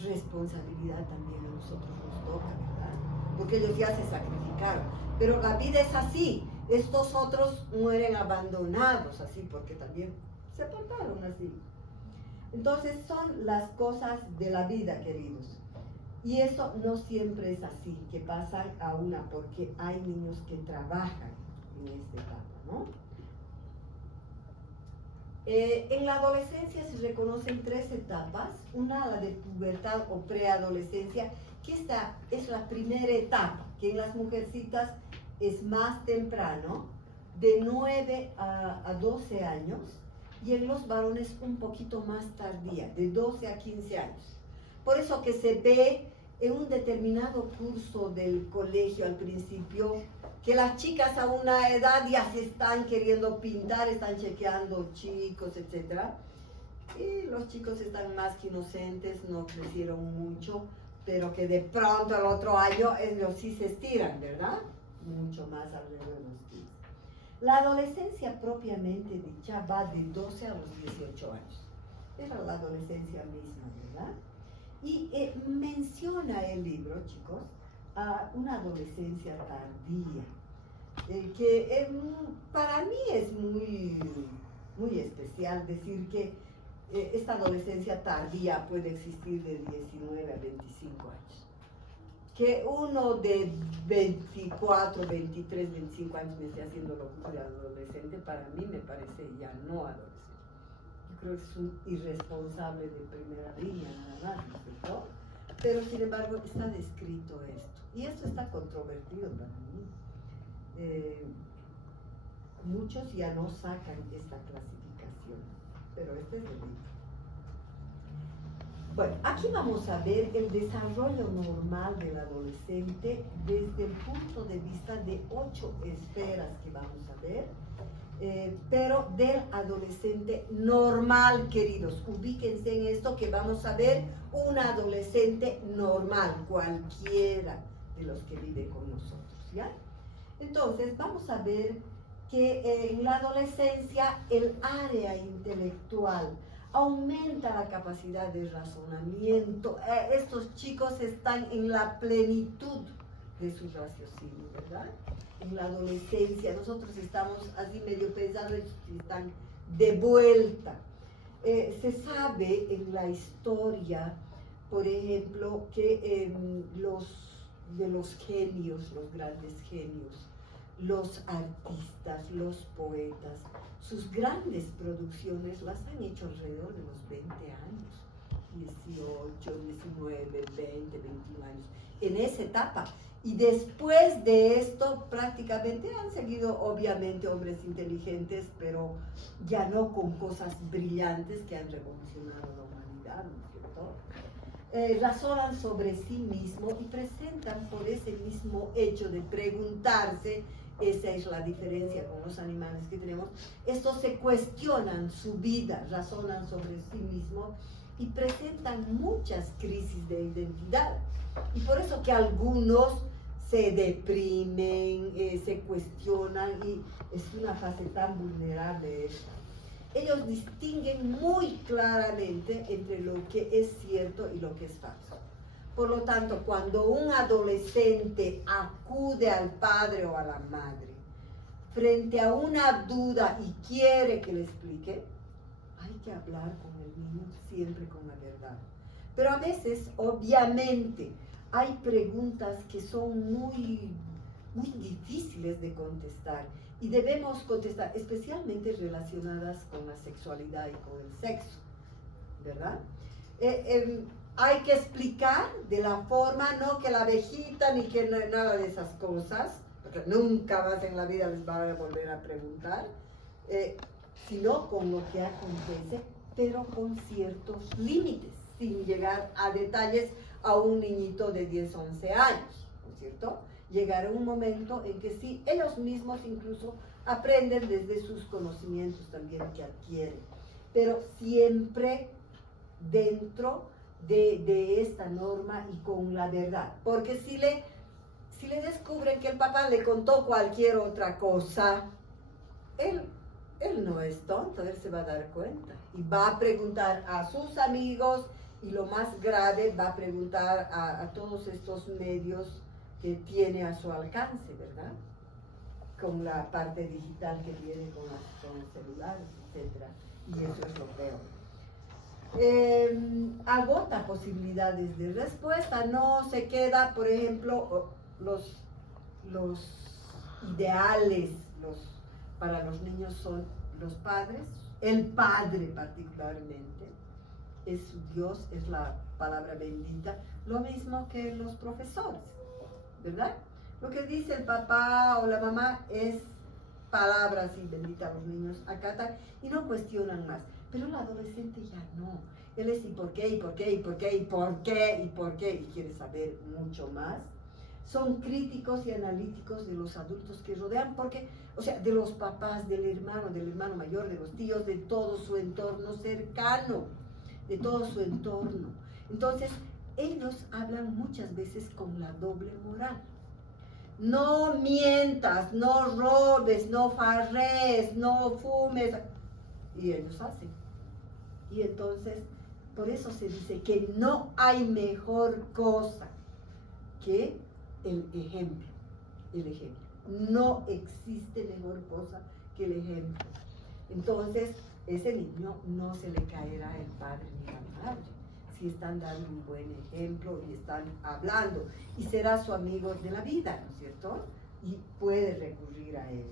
responsabilidad también, a nosotros nos toca, ¿verdad? Porque ellos ya se sacrificaron. Pero la vida es así. Estos otros mueren abandonados así, porque también se portaron así. Entonces son las cosas de la vida, queridos. Y eso no siempre es así, que pasan a una, porque hay niños que trabajan en esta etapa, ¿no? En la adolescencia se reconocen 3 etapas. Una, la de pubertad o preadolescencia, que esta es la primera etapa, que en las mujercitas es más temprano, de 9 a 12 años, y en los varones un poquito más tardía, de 12 a 15 años. Por eso que se ve en un determinado curso del colegio al principio, que las chicas a una edad ya se están queriendo pintar, están chequeando chicos, etc. Y los chicos están más que inocentes, no crecieron mucho, pero que de pronto el otro año ellos sí se estiran, ¿verdad? Mucho más alrededor de los 15. La adolescencia propiamente dicha va de 12 a los 18 años. Era la adolescencia misma, ¿verdad? Y menciona el libro, chicos, a una adolescencia tardía, que para mí es muy, muy especial decir que esta adolescencia tardía puede existir de 19 a 25 años. Que uno de 24, 23, 25 años me esté haciendo locura de adolescente, para mí me parece ya no adolescente. yo creo que es un irresponsable de primera línea nada más, ¿no es cierto? Pero sin embargo está descrito esto. Y esto está controvertido para mí. Muchos ya no sacan esta clasificación, pero este es el libro. Bueno, aquí vamos a ver el desarrollo normal del adolescente desde el punto de vista de 8 esferas que vamos a ver, pero del adolescente normal, queridos. Ubíquense en esto que vamos a ver un adolescente normal, cualquiera de los que vive con nosotros, ¿ya? Entonces, vamos a ver que en la adolescencia el área intelectual aumenta la capacidad de razonamiento. Estos chicos están en la plenitud de su raciocinio, ¿verdad? En la adolescencia nosotros estamos así medio pensando, ellos están de vuelta. Se sabe en la historia, por ejemplo, que de los genios, los grandes genios, los artistas, los poetas, sus grandes producciones las han hecho alrededor de los 20 años, 18, 19, 20, 21 años, en esa etapa. Y después de esto prácticamente han seguido obviamente hombres inteligentes, pero ya no con cosas brillantes que han revolucionado la humanidad, ¿no es cierto? Razonan sobre sí mismos y presentan por ese mismo hecho de preguntarse. Esa es la diferencia con los animales que tenemos. Estos se cuestionan su vida, razonan sobre sí mismos y presentan muchas crisis de identidad. Y por eso que algunos se deprimen, se cuestionan, y es una fase tan vulnerable esta. Ellos distinguen muy claramente entre lo que es cierto y lo que es falso. Por lo tanto, cuando un adolescente acude al padre o a la madre frente a una duda y quiere que le explique, hay que hablar con el niño siempre con la verdad. Pero a veces, obviamente, hay preguntas que son muy difíciles de contestar y debemos contestar, especialmente relacionadas con la sexualidad y con el sexo, ¿verdad? Hay que explicar de la forma, no que la abejita ni que nada de esas cosas, porque nunca más en la vida les van a volver a preguntar, sino con lo que acontece, pero con ciertos límites, sin llegar a detalles a un niñito de 10, 11 años, ¿no es cierto? Llegará un momento en que sí, ellos mismos incluso aprenden desde sus conocimientos también que adquieren, pero siempre dentro de esta norma y con la verdad, porque si le descubren que el papá le contó cualquier otra cosa, él no es tonto, él se va a dar cuenta y va a preguntar a sus amigos y lo más grave, va a preguntar a todos estos medios que tiene a su alcance, ¿verdad? Con la parte digital que viene con los celulares, etc. Y eso es lo peor. Agota posibilidades de respuesta, no se queda, por ejemplo, los ideales para los niños son los padres, el padre particularmente, es su Dios, es la palabra bendita, lo mismo que los profesores, ¿verdad? Lo que dice el papá o la mamá es palabra así bendita, los niños acatan y no cuestionan más. Pero el adolescente ya no. Él es y por qué, y por qué, y por qué, y por qué, y por qué, y quiere saber mucho más. Son críticos y analíticos de los adultos que rodean, porque, o sea, de los papás, del hermano mayor, de los tíos, de todo su entorno cercano, de todo su entorno. Entonces, ellos hablan muchas veces con la doble moral. No mientas, no robes, no farrees, no fumes. Y ellos hacen. Y entonces, por eso se dice que no hay mejor cosa que el ejemplo. El ejemplo. No existe mejor cosa que el ejemplo. Entonces, ese niño no se le caerá el padre ni la madre, si están dando un buen ejemplo y están hablando. Y será su amigo de la vida, ¿no es cierto? Y puede recurrir a ellos.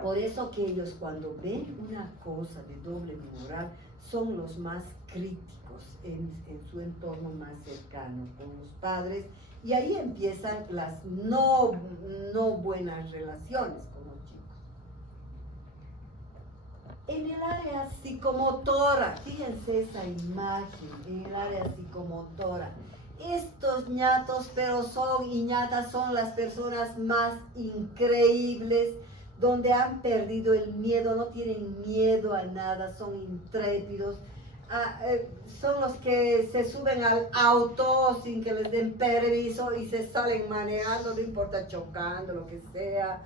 Por eso que ellos cuando ven una cosa de doble moral son los más críticos en su entorno más cercano con los padres, y ahí empiezan las no buenas relaciones con los chicos. En el área psicomotora, fíjense esa imagen, en el área psicomotora, estos ñatos, pero son y ñatas, son las personas más increíbles, donde han perdido el miedo, no tienen miedo a nada, son intrépidos, son los que se suben al auto sin que les den permiso y se salen manejando, no importa, chocando, lo que sea,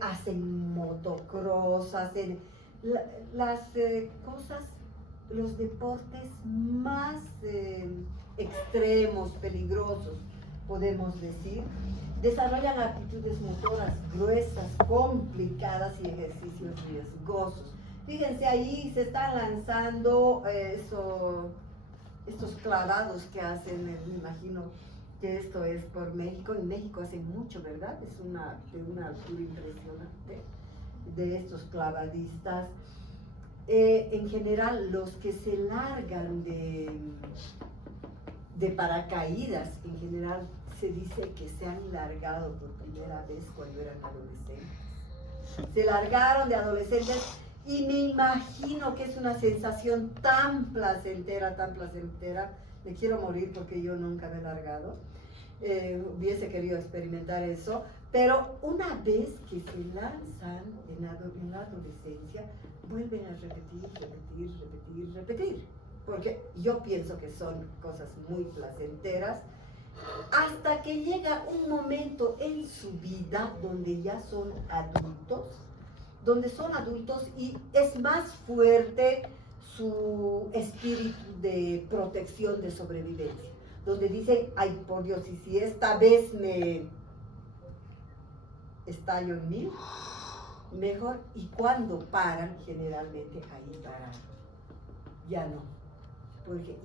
hacen motocross, hacen las cosas, los deportes más extremos, peligrosos, podemos decir. Desarrollan aptitudes motoras gruesas, complicadas y ejercicios riesgosos. Fíjense, ahí se están lanzando estos clavados que hacen, me imagino que esto es por México. En México hacen mucho, ¿verdad? Es de una altura impresionante de estos clavadistas. En general, los que se largan de paracaídas, en general, se dice que se han largado por primera vez cuando eran adolescentes. Se largaron de adolescentes y me imagino que es una sensación tan placentera, me quiero morir porque yo nunca me he largado. Hubiese querido experimentar eso, pero una vez que se lanzan en la adolescencia, vuelven a repetir, porque yo pienso que son cosas muy placenteras, hasta que llega un momento en su vida donde ya son adultos, y es más fuerte su espíritu de protección, de sobrevivencia, donde dicen, ay por Dios, y si esta vez me estallo en mí, mejor. Y cuando paran, generalmente ahí paran, ya no,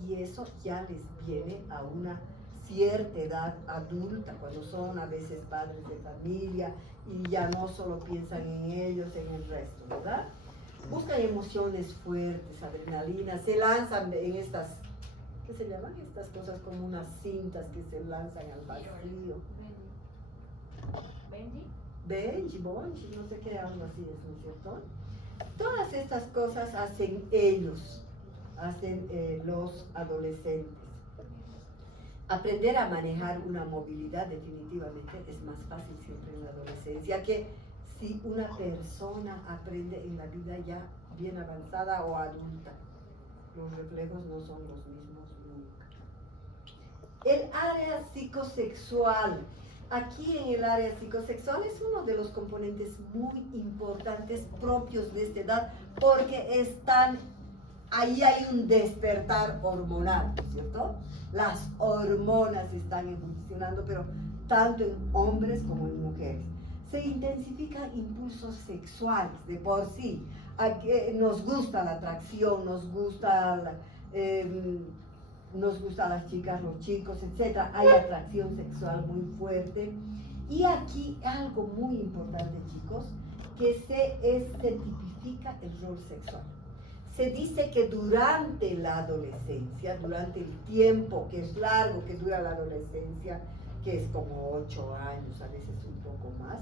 y eso ya les viene a una cierta edad adulta, cuando son a veces padres de familia y ya no solo piensan en ellos, en el resto, ¿verdad? Buscan emociones fuertes, adrenalina, se lanzan en estas, ¿qué se llaman? Estas cosas como unas cintas que se lanzan al vacío. Benji, no sé qué, algo así es, ¿no es cierto? Todas estas cosas hacen ellos, hacen los adolescentes. Aprender a manejar una movilidad definitivamente es más fácil siempre en la adolescencia que si una persona aprende en la vida ya bien avanzada o adulta. Los reflejos no son los mismos nunca. El área psicosexual. Aquí en el área psicosexual es uno de los componentes muy importantes propios de esta edad, porque ahí hay un despertar hormonal, ¿cierto? Las hormonas están evolucionando, pero tanto en hombres como en mujeres. Se intensifican impulsos sexuales de por sí. Nos gusta la atracción, nos gusta las chicas, los chicos, etc. Hay atracción sexual muy fuerte. Y aquí algo muy importante, chicos, que se tipifica el rol sexual. Se dice que durante la adolescencia, durante el tiempo que es largo, que dura la adolescencia, que es como 8 años, a veces un poco más,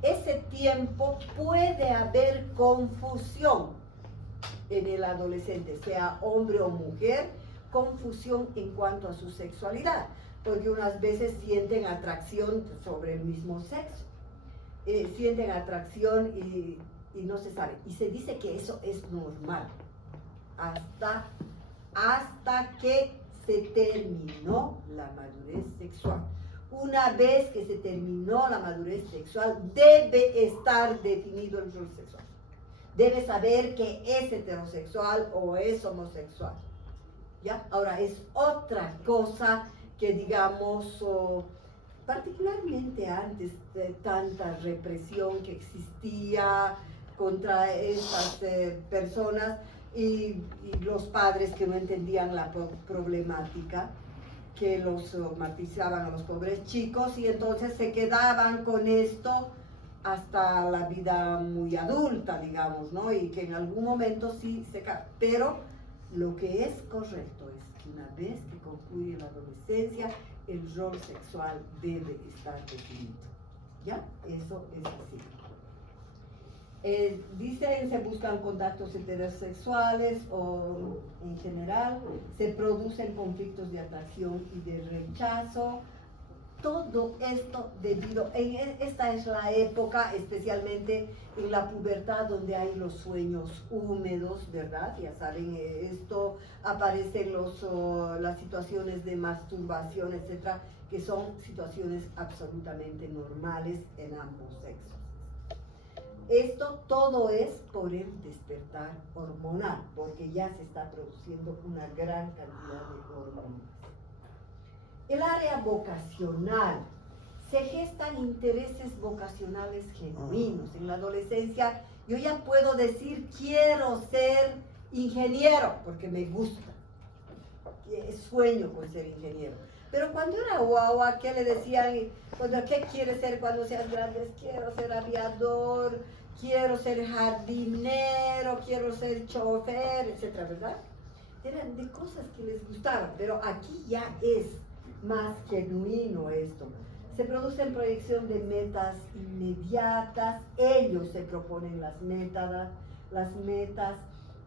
ese tiempo puede haber confusión en el adolescente, sea hombre o mujer, confusión en cuanto a su sexualidad, porque unas veces sienten atracción sobre el mismo sexo, sienten atracción y no se sabe. Y se dice que eso es normal. Hasta que se terminó la madurez sexual. Una vez que se terminó la madurez sexual, debe estar definido el rol sexual. Debe saber que es heterosexual o es homosexual. ¿Ya? Ahora, es otra cosa que, digamos, particularmente antes de tanta represión que existía contra estas personas, y los padres que no entendían la problemática, que los martirizaban a los pobres chicos, y entonces se quedaban con esto hasta la vida muy adulta, digamos, ¿no? Y que en algún momento sí se cae. Pero lo que es correcto es que una vez que concluye la adolescencia, el rol sexual debe estar definido. ¿Ya? Eso es así. Dicen, se buscan contactos heterosexuales o en general, se producen conflictos de atracción y de rechazo. Todo esto debido, esta es la época, especialmente en la pubertad, donde hay los sueños húmedos, ¿verdad? Ya saben, esto aparecen las situaciones de masturbación, etcétera, que son situaciones absolutamente normales en ambos sexos. Todo es por el despertar hormonal, porque ya se está produciendo una gran cantidad de hormonas. El área vocacional. Se gestan intereses vocacionales genuinos. En la adolescencia yo ya puedo decir, quiero ser ingeniero, porque me gusta. Sueño con ser ingeniero. Pero cuando era guagua, ¿qué le decían? ¿Qué quieres ser cuando seas grande? Quiero ser aviador, quiero ser jardinero, quiero ser chofer, etcétera, ¿verdad? Eran de cosas que les gustaban, pero aquí ya es más genuino esto. Se producen proyección de metas inmediatas, ellos se proponen las metas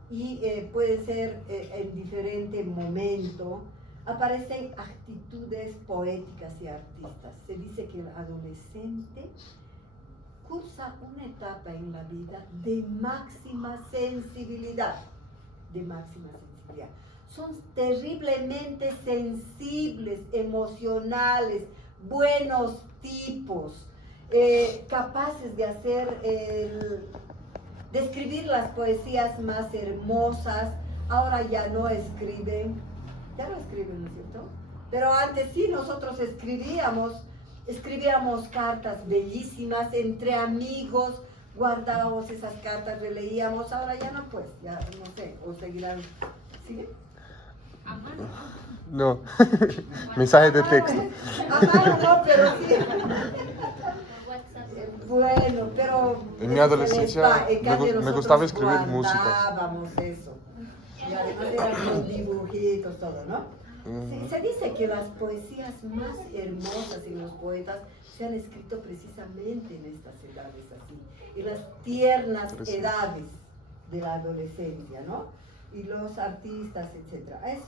y puede ser en diferente momento. Aparecen actitudes poéticas y artistas. Se dice que el adolescente cursa una etapa en la vida de máxima sensibilidad, Son terriblemente sensibles, emocionales, buenos tipos, capaces de de escribir las poesías más hermosas. Ahora ya no escriben, ¿no es cierto? Pero antes sí, nosotros escribíamos cartas bellísimas entre amigos, guardábamos esas cartas, releíamos. Ahora ya no, pues, ya no sé, o seguirán. ¿Sigue? ¿A mano? No, mensajes de texto. A mano no, pero sí. Bueno, pero en mi adolescencia me gustaba escribir música. Guardábamos eso. Y además eran los dibujitos, todo, ¿no? Sí, se dice que las poesías más hermosas y los poetas se han escrito precisamente en estas edades así, en las tiernas edades de la adolescencia, ¿no? Y los artistas, etc. Es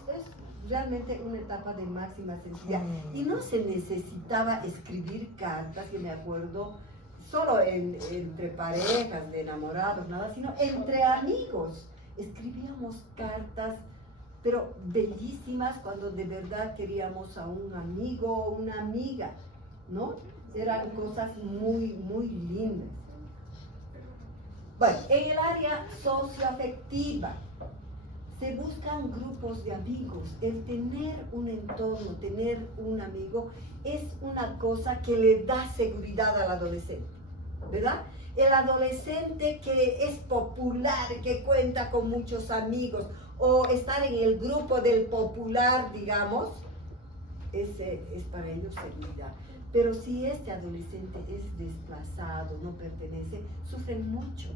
realmente una etapa de máxima sensibilidad. Y no se necesitaba escribir cartas, que me acuerdo, solo entre parejas de enamorados, nada, sino entre amigos. Escribíamos cartas, pero bellísimas, cuando de verdad queríamos a un amigo o una amiga, ¿no? Eran cosas muy, muy lindas. Bueno, en el área socioafectiva se buscan grupos de amigos. El tener un entorno, tener un amigo, es una cosa que le da seguridad al adolescente, ¿verdad? El adolescente que es popular, que cuenta con muchos amigos, o estar en el grupo del popular, digamos, es para ellos seguridad. Pero si este adolescente es desplazado, no pertenece, sufren mucho,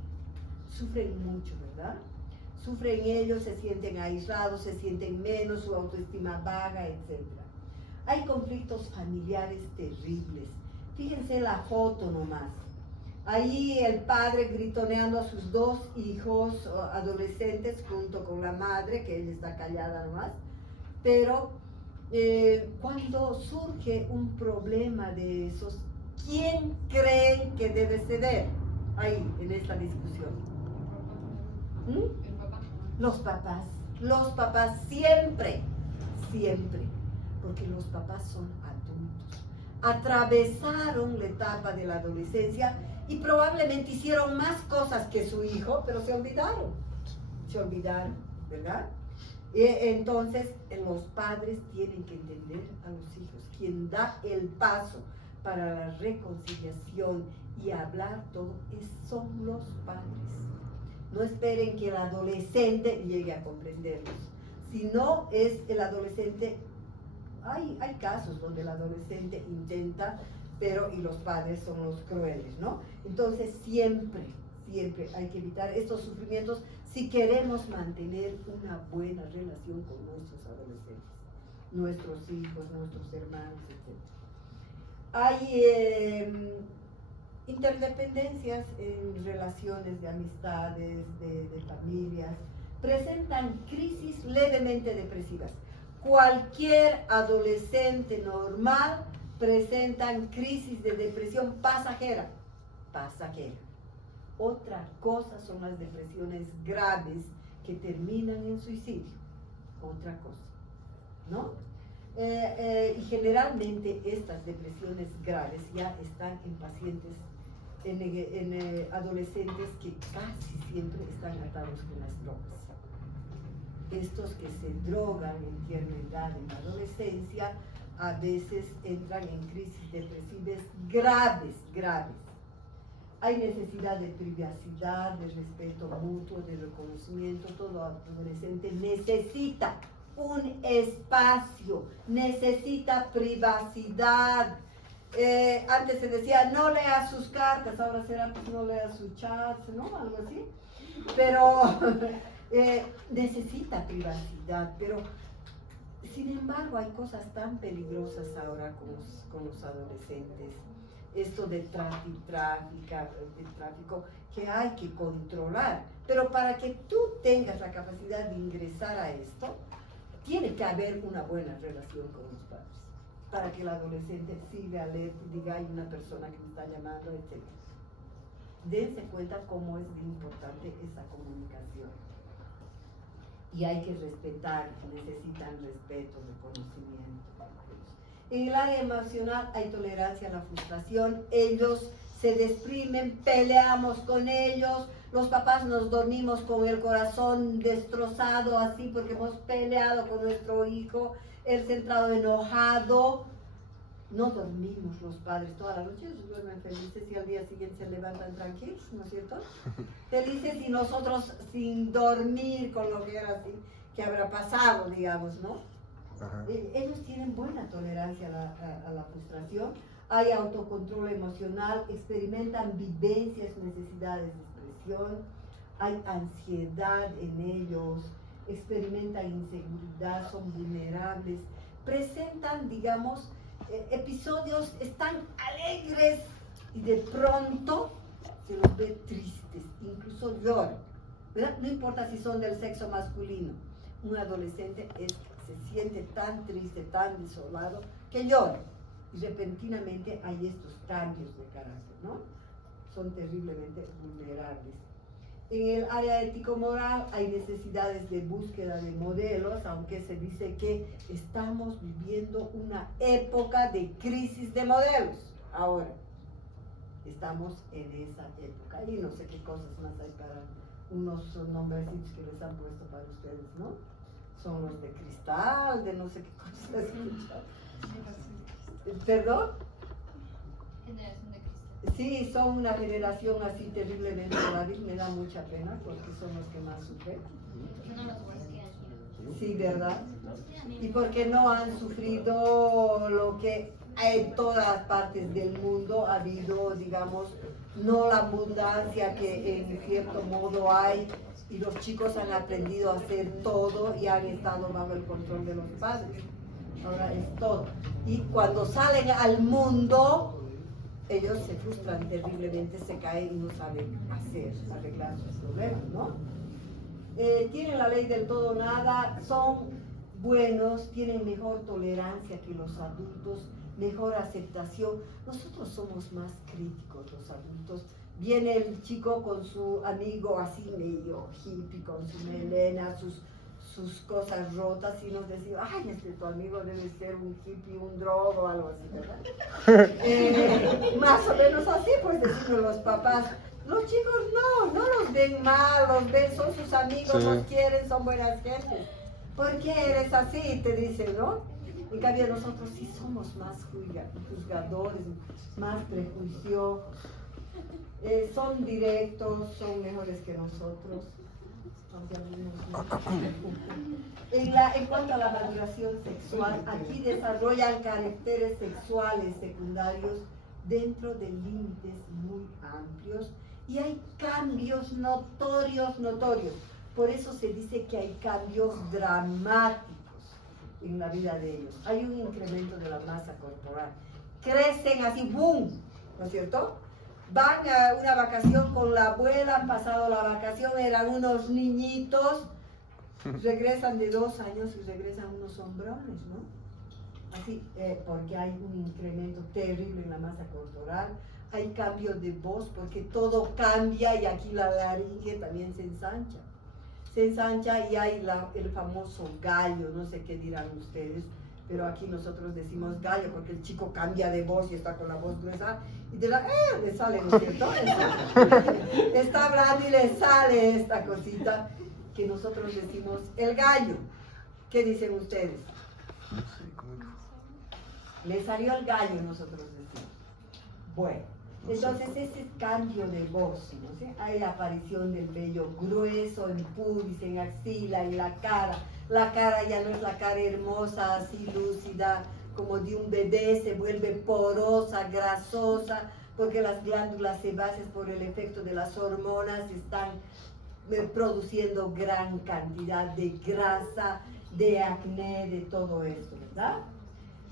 ¿verdad? Sufren ellos, se sienten aislados, se sienten menos, su autoestima baja, etc. Hay conflictos familiares terribles. Fíjense la foto nomás. Ahí el padre gritoneando a sus dos hijos adolescentes junto con la madre, que ella está callada nomás. Pero cuando surge un problema de esos, ¿quién creen que debe ceder ahí en esta discusión? Los papás siempre, porque los papás son adultos. Atravesaron la etapa de la adolescencia y probablemente hicieron más cosas que su hijo, pero se olvidaron, ¿verdad? Entonces, los padres tienen que entender a los hijos. Quien da el paso para la reconciliación y hablar todo son los padres. No esperen que el adolescente llegue a comprenderlos. Si no es el adolescente, hay casos donde el adolescente intenta, pero y los padres son los crueles, ¿no? Entonces siempre hay que evitar estos sufrimientos si queremos mantener una buena relación con nuestros adolescentes, nuestros hijos, nuestros hermanos, etc. Hay interdependencias en relaciones de amistades, de familias, presentan crisis levemente depresivas. Cualquier adolescente normal presenta crisis de depresión pasajera. Otra cosa son las depresiones graves que terminan en suicidio. Otra cosa, ¿no? Y generalmente estas depresiones graves ya están en pacientes, en adolescentes que casi siempre están atados con las drogas. Estos que se drogan en tierna edad, en la adolescencia, a veces entran en crisis depresivas graves. Hay necesidad de privacidad, de respeto mutuo, de reconocimiento. Todo adolescente necesita un espacio, necesita privacidad. Antes se decía, no lea sus cartas, ahora será pues no lea sus chats, ¿no? Algo así. Pero necesita privacidad, pero sin embargo hay cosas tan peligrosas ahora con los adolescentes. Esto de tráfico que hay que controlar. Pero para que tú tengas la capacidad de ingresar a esto, tiene que haber una buena relación con los padres. Para que el adolescente siga alerta y diga, hay una persona que me está llamando, etc. Dense cuenta cómo es de importante esa comunicación. Y hay que respetar, necesitan respeto, reconocimiento. En el área emocional hay tolerancia a la frustración, ellos se deprimen, peleamos con ellos, los papás nos dormimos con el corazón destrozado así porque hemos peleado con nuestro hijo, él centrado enojado, no dormimos los padres toda la noche, ellos duermen felices y al día siguiente se levantan tranquilos, ¿no es cierto? Felices y nosotros sin dormir con lo que era así, que habrá pasado, digamos, ¿no? Ajá. Ellos tienen buena tolerancia a la frustración, hay autocontrol emocional, experimentan vivencias, necesidades de expresión, hay ansiedad en ellos, experimentan inseguridad, son vulnerables, presentan, digamos, episodios, están alegres y de pronto se los ve tristes, incluso lloran, ¿verdad? No importa si son del sexo masculino, un adolescente se siente tan triste, tan desolado, que llora. Y repentinamente hay estos cambios de carácter, ¿no? Son terriblemente vulnerables. En el área ético-moral hay necesidades de búsqueda de modelos, aunque se dice que estamos viviendo una época de crisis de modelos. Ahora, estamos en esa época. Y no sé qué cosas más hay para unos nombrecitos que les han puesto para ustedes, ¿no? Son los de cristal, de no sé qué cosas. ¿Perdón? Generación de cristal. Sí, son una generación así terriblemente débil, me da mucha pena porque son los que más sufren. No los guardianes. Sí, ¿verdad? Y porque no han sufrido lo que en todas partes del mundo ha habido, digamos, no la abundancia que en cierto modo hay, y los chicos han aprendido a hacer todo y han estado bajo el control de los padres. Ahora es todo. Y cuando salen al mundo, ellos se frustran terriblemente, se caen y no saben arreglar sus problemas, ¿no? Tienen la ley del todo o nada, son buenos, tienen mejor tolerancia que los adultos, mejor aceptación. Nosotros somos más críticos, los adultos. Viene el chico con su amigo así medio hippie, con su melena, sus cosas rotas y nos decimos, ay, tu amigo debe ser un hippie, un drogo o algo así, ¿verdad? Más o menos así, pues decimos los papás. Los chicos no los ven mal, los ven, son sus amigos, sí. Los quieren, son buenas gentes. ¿Por qué eres así? Te dicen, ¿no? En cambio nosotros sí somos más juzgadores, más prejuiciosos. Son directos, son mejores que nosotros. En cuanto a la maduración sexual, aquí desarrollan caracteres sexuales secundarios dentro de límites muy amplios y hay cambios notorios. Por eso se dice que hay cambios dramáticos en la vida de ellos. Hay un incremento de la masa corporal. Crecen así, ¡boom! ¿No es cierto? Van a una vacación con la abuela, han pasado la vacación, eran unos niñitos, regresan de 2 años y regresan unos hombrones, ¿no? Así, porque hay un incremento terrible en la masa corporal, hay cambios de voz, porque todo cambia y aquí la laringe también se ensancha y hay el famoso gallo, no sé qué dirán ustedes, pero aquí nosotros decimos gallo porque el chico cambia de voz y está con la voz gruesa y le sale, ¿no es cierto? Está hablando y le sale esta cosita que nosotros decimos el gallo. ¿Qué dicen ustedes? Le salió el gallo, nosotros decimos. Bueno, entonces ese cambio de voz, ¿no sé? Hay la aparición del vello grueso en pubis, en axila, en la cara. La cara ya no es la cara hermosa, así lúcida, como de un bebé, se vuelve porosa, grasosa, porque las glándulas sebáceas por el efecto de las hormonas están produciendo gran cantidad de grasa, de acné, de todo esto, ¿verdad?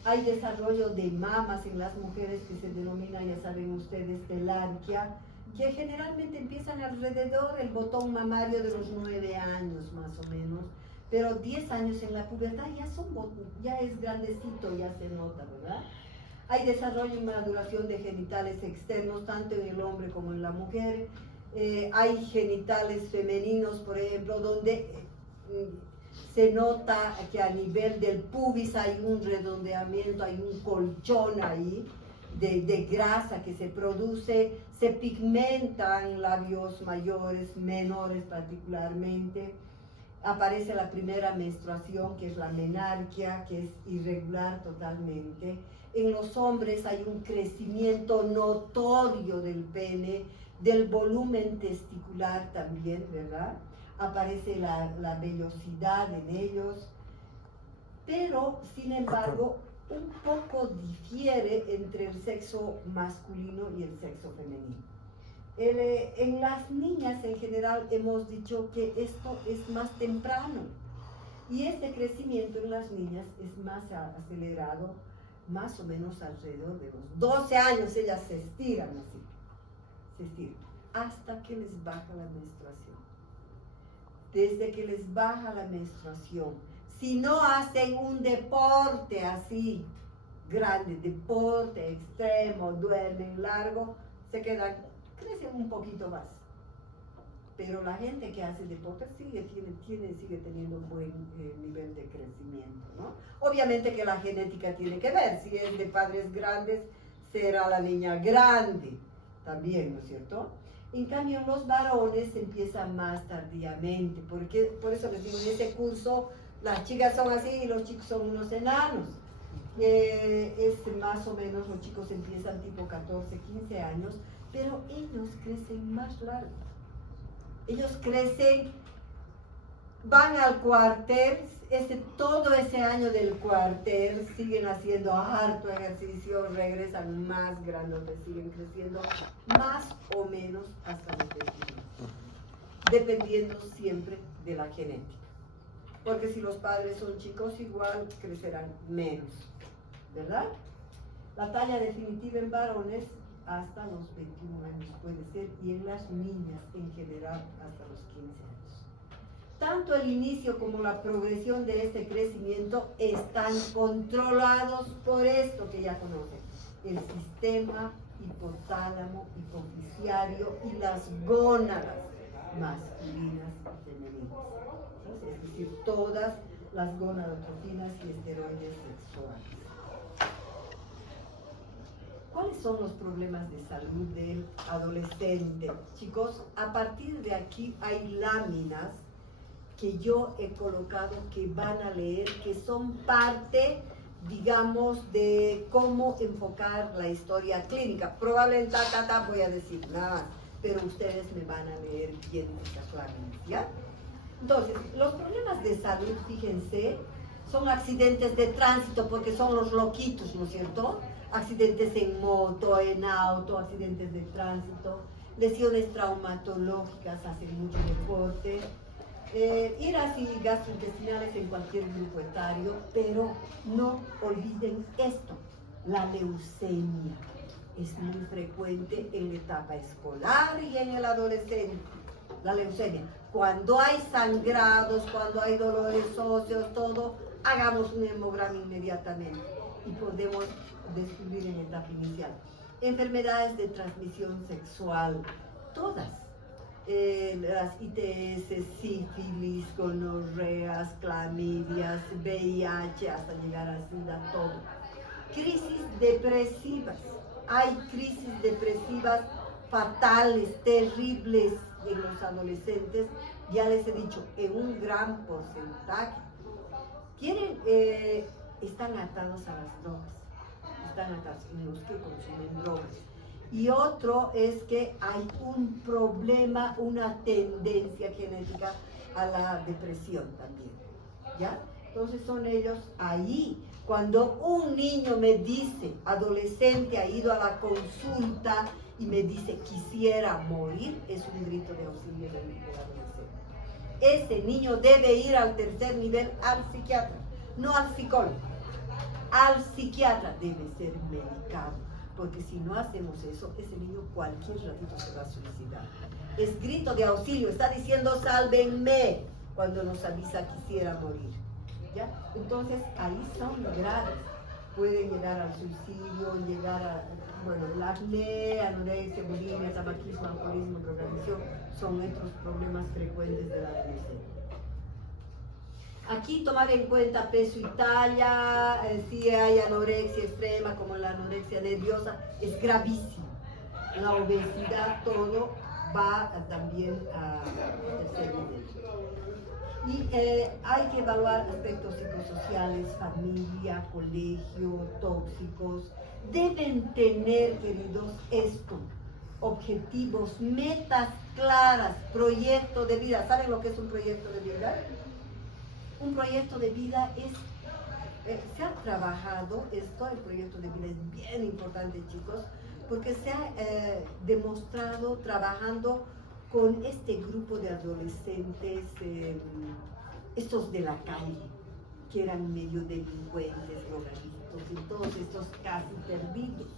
Hay desarrollo de mamas en las mujeres que se denomina, ya saben ustedes, telarquia, que generalmente empiezan alrededor del botón mamario de los 9 años más o menos, pero 10 años en la pubertad ya es grandecito, ya se nota, ¿verdad? Hay desarrollo y maduración de genitales externos, tanto en el hombre como en la mujer. Hay genitales femeninos, por ejemplo, donde se nota que a nivel del pubis hay un redondeamiento, hay un colchón ahí de grasa que se produce, se pigmentan labios mayores, menores particularmente. Aparece la primera menstruación, que es la menarquia, que es irregular totalmente. En los hombres hay un crecimiento notorio del pene, del volumen testicular también, ¿verdad? Aparece la vellosidad en ellos, pero sin embargo un poco difiere entre el sexo masculino y el sexo femenino. En las niñas en general hemos dicho que esto es más temprano y este crecimiento en las niñas es más acelerado, más o menos alrededor de los 12 años. Ellas se estiran así, se estiran, hasta que les baja la menstruación. Desde que les baja la menstruación, si no hacen un deporte así grande, deporte extremo, duermen largo, crecen un poquito más. Pero la gente que hace deporte sigue teniendo un buen nivel de crecimiento, ¿no? Obviamente que la genética tiene que ver. Si es de padres grandes, será la niña grande también, ¿no es cierto? En cambio, en los varones empieza más tardíamente, porque por eso les digo, en ese curso las chicas son así y los chicos son unos enanos. Más o menos los chicos empiezan tipo 14, 15 años, pero ellos crecen más largo. Ellos crecen, van al cuartel, todo ese año del cuartel siguen haciendo harto ejercicio, regresan más grandes, siguen creciendo más o menos hasta los 21, dependiendo siempre de la genética. Porque si los padres son chicos, igual crecerán menos, ¿verdad? La talla definitiva en varones hasta los 21 años puede ser, y en las niñas en general hasta los 15 años. Tanto el inicio como la progresión de este crecimiento están controlados por esto que ya conocen, el sistema hipotálamo hipoficiario y las gónadas masculinas y femeninas. Es decir, todas las gonadotrofinas y esteroides sexuales. ¿Cuáles son los problemas de salud del adolescente? Chicos, a partir de aquí hay láminas que yo he colocado que van a leer, que son parte, digamos, de cómo enfocar la historia clínica. Probablemente voy a decir nada más, pero ustedes me van a leer bien estas láminas, ¿ya? Entonces, los problemas de salud, fíjense, son accidentes de tránsito porque son los loquitos, ¿no es cierto? accidentes en moto, en auto, accidentes de tránsito, lesiones traumatológicas, hacen mucho deporte, iras y gastrointestinales en cualquier grupo etario, pero no olviden esto, la leucemia es muy frecuente en la etapa escolar y en el adolescente, la leucemia. Cuando hay sangrados, cuando hay dolores óseos, todo, hagamos un hemograma inmediatamente y podemos descubrir en etapa inicial. Enfermedades de transmisión sexual, todas. Las ITS, sífilis, gonorreas, clamidias, VIH, hasta llegar a SIDA, todo. Crisis depresivas. Hay crisis depresivas fatales, terribles en los adolescentes, ya les he dicho, en un gran porcentaje. Están atados a las drogas, están atados en los que consumen drogas. Y otro es que hay un problema, una tendencia genética a la depresión también, ¿ya? Entonces son ellos ahí. Cuando un niño me dice, adolescente, ha ido a la consulta y me dice, quisiera morir, es un grito de auxilio del adolescente. Ese niño debe ir al tercer nivel al psiquiatra, no al psicólogo. Al psiquiatra debe ser medicado, porque si no hacemos eso, ese niño cualquier ratito se va a suicidar. Es grito de auxilio, está diciendo, sálvenme, cuando nos avisa quisiera morir. ¿Ya? Entonces ahí son graves, pueden llegar al suicidio, llegar a, el acné, anorexia, bulimia, tabaquismo, alcoholismo, drogadicción, son otros problemas frecuentes de la adolescencia. Aquí tomar en cuenta peso y talla, si hay anorexia extrema como la anorexia nerviosa, es gravísimo. La obesidad, todo va también a tercer nivel. Y hay que evaluar aspectos psicosociales, familia, colegio, tóxicos. Deben tener, queridos, esto, objetivos, metas claras, proyecto de vida. ¿Saben lo que es un proyecto de vida? Un proyecto de vida es, se ha trabajado, el proyecto de vida es bien importante, chicos, porque se ha demostrado trabajando con este grupo de adolescentes, estos de la calle, que eran medio delincuentes, drogadictos y todos estos casi perdidos.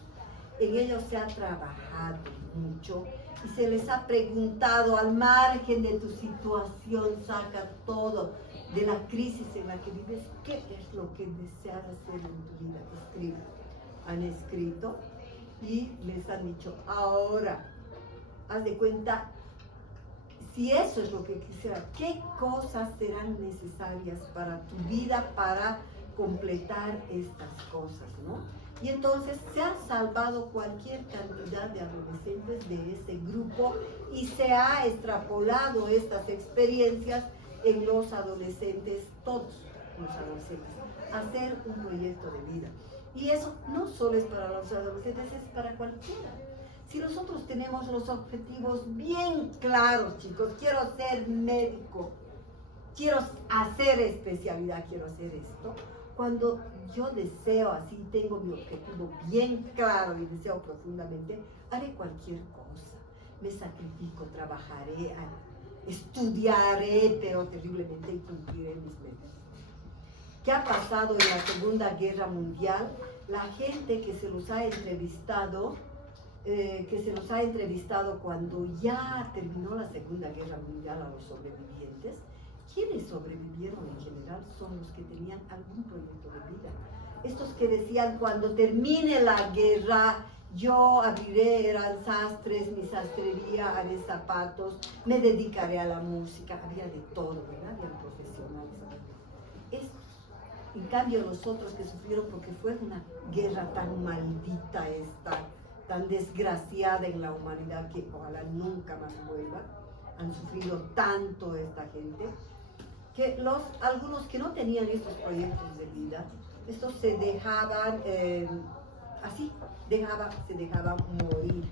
En ellos se ha trabajado mucho y se les ha preguntado, al margen de tu situación, saca todo de la crisis en la que vives, ¿qué es lo que deseas hacer en tu vida? Escribe. Han escrito y les han dicho, ahora, haz de cuenta, si eso es lo que quisiera, ¿qué cosas serán necesarias para tu vida para completar estas cosas, ¿no? Y entonces se ha salvado cualquier cantidad de adolescentes de ese grupo y se ha extrapolado estas experiencias en los adolescentes, todos los adolescentes, hacer un proyecto de vida. Y eso no solo es para los adolescentes, es para cualquiera. Si nosotros tenemos los objetivos bien claros, chicos, quiero ser médico, quiero hacer especialidad, quiero hacer esto, cuando yo deseo así, tengo mi objetivo bien claro y deseo profundamente, haré cualquier cosa, me sacrifico, trabajaré, estudiaré, pero terriblemente, y cumpliré mis metas. ¿Qué ha pasado en la Segunda Guerra Mundial? La gente que se los ha entrevistado, cuando ya terminó la Segunda Guerra Mundial, a los sobrevivientes, quienes sobrevivieron en general son los que tenían algún proyecto de vida. Estos que decían, cuando termine la guerra, yo abriré, eran sastres, mi sastrería, haré zapatos, me dedicaré a la música, había de todo, ¿verdad? Habían profesionales. Estos, en cambio, los otros que sufrieron, porque fue una guerra tan maldita esta, tan desgraciada en la humanidad, que ojalá nunca más vuelva, han sufrido tanto esta gente, que algunos que no tenían estos proyectos de vida, estos se dejaban se dejaban morir,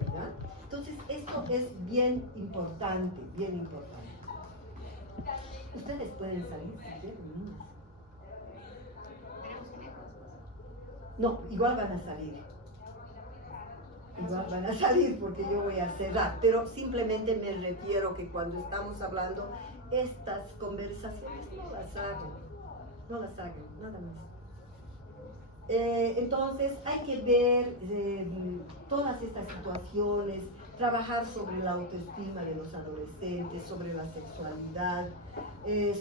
¿verdad? Entonces esto es bien importante, bien importante. Ustedes pueden salir si quieren, niños. No, igual van a salir. Igual van a salir porque yo voy a cerrar, pero simplemente me refiero que cuando estamos hablando, estas conversaciones no las hagan, nada más. Entonces hay que ver todas estas situaciones, trabajar sobre la autoestima de los adolescentes, sobre la sexualidad,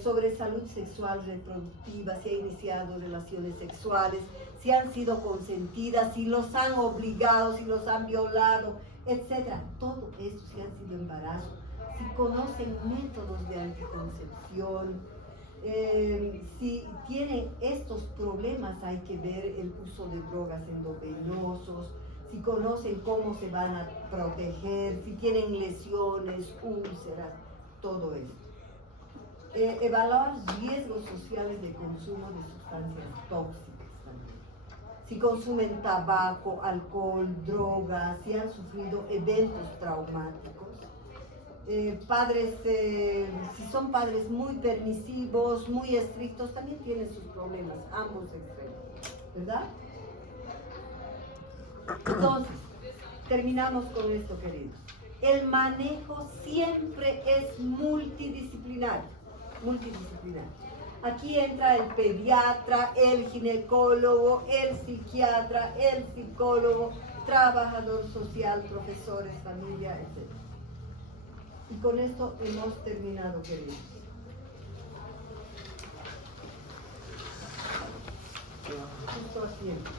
sobre salud sexual reproductiva, si ha iniciado relaciones sexuales, si han sido consentidas, si los han obligado, si los han violado, etc. Todo eso, si han sido embarazos, si conocen métodos de anticoncepción, si tienen estos problemas, hay que ver el uso de drogas endovenosos, si conocen cómo se van a proteger, si tienen lesiones, úlceras, todo esto. Evaluar riesgos sociales de consumo de sustancias tóxicas también. Si consumen tabaco, alcohol, drogas, si han sufrido eventos traumáticos. Si son padres muy permisivos, muy estrictos, también tienen sus problemas, ambos extremos, ¿verdad? Entonces, terminamos con esto, queridos. El manejo siempre es multidisciplinario. Aquí entra el pediatra, el ginecólogo, el psiquiatra, el psicólogo, trabajador social, profesores, familia, etc. Y con esto hemos terminado, queridos. Justo a tiempo.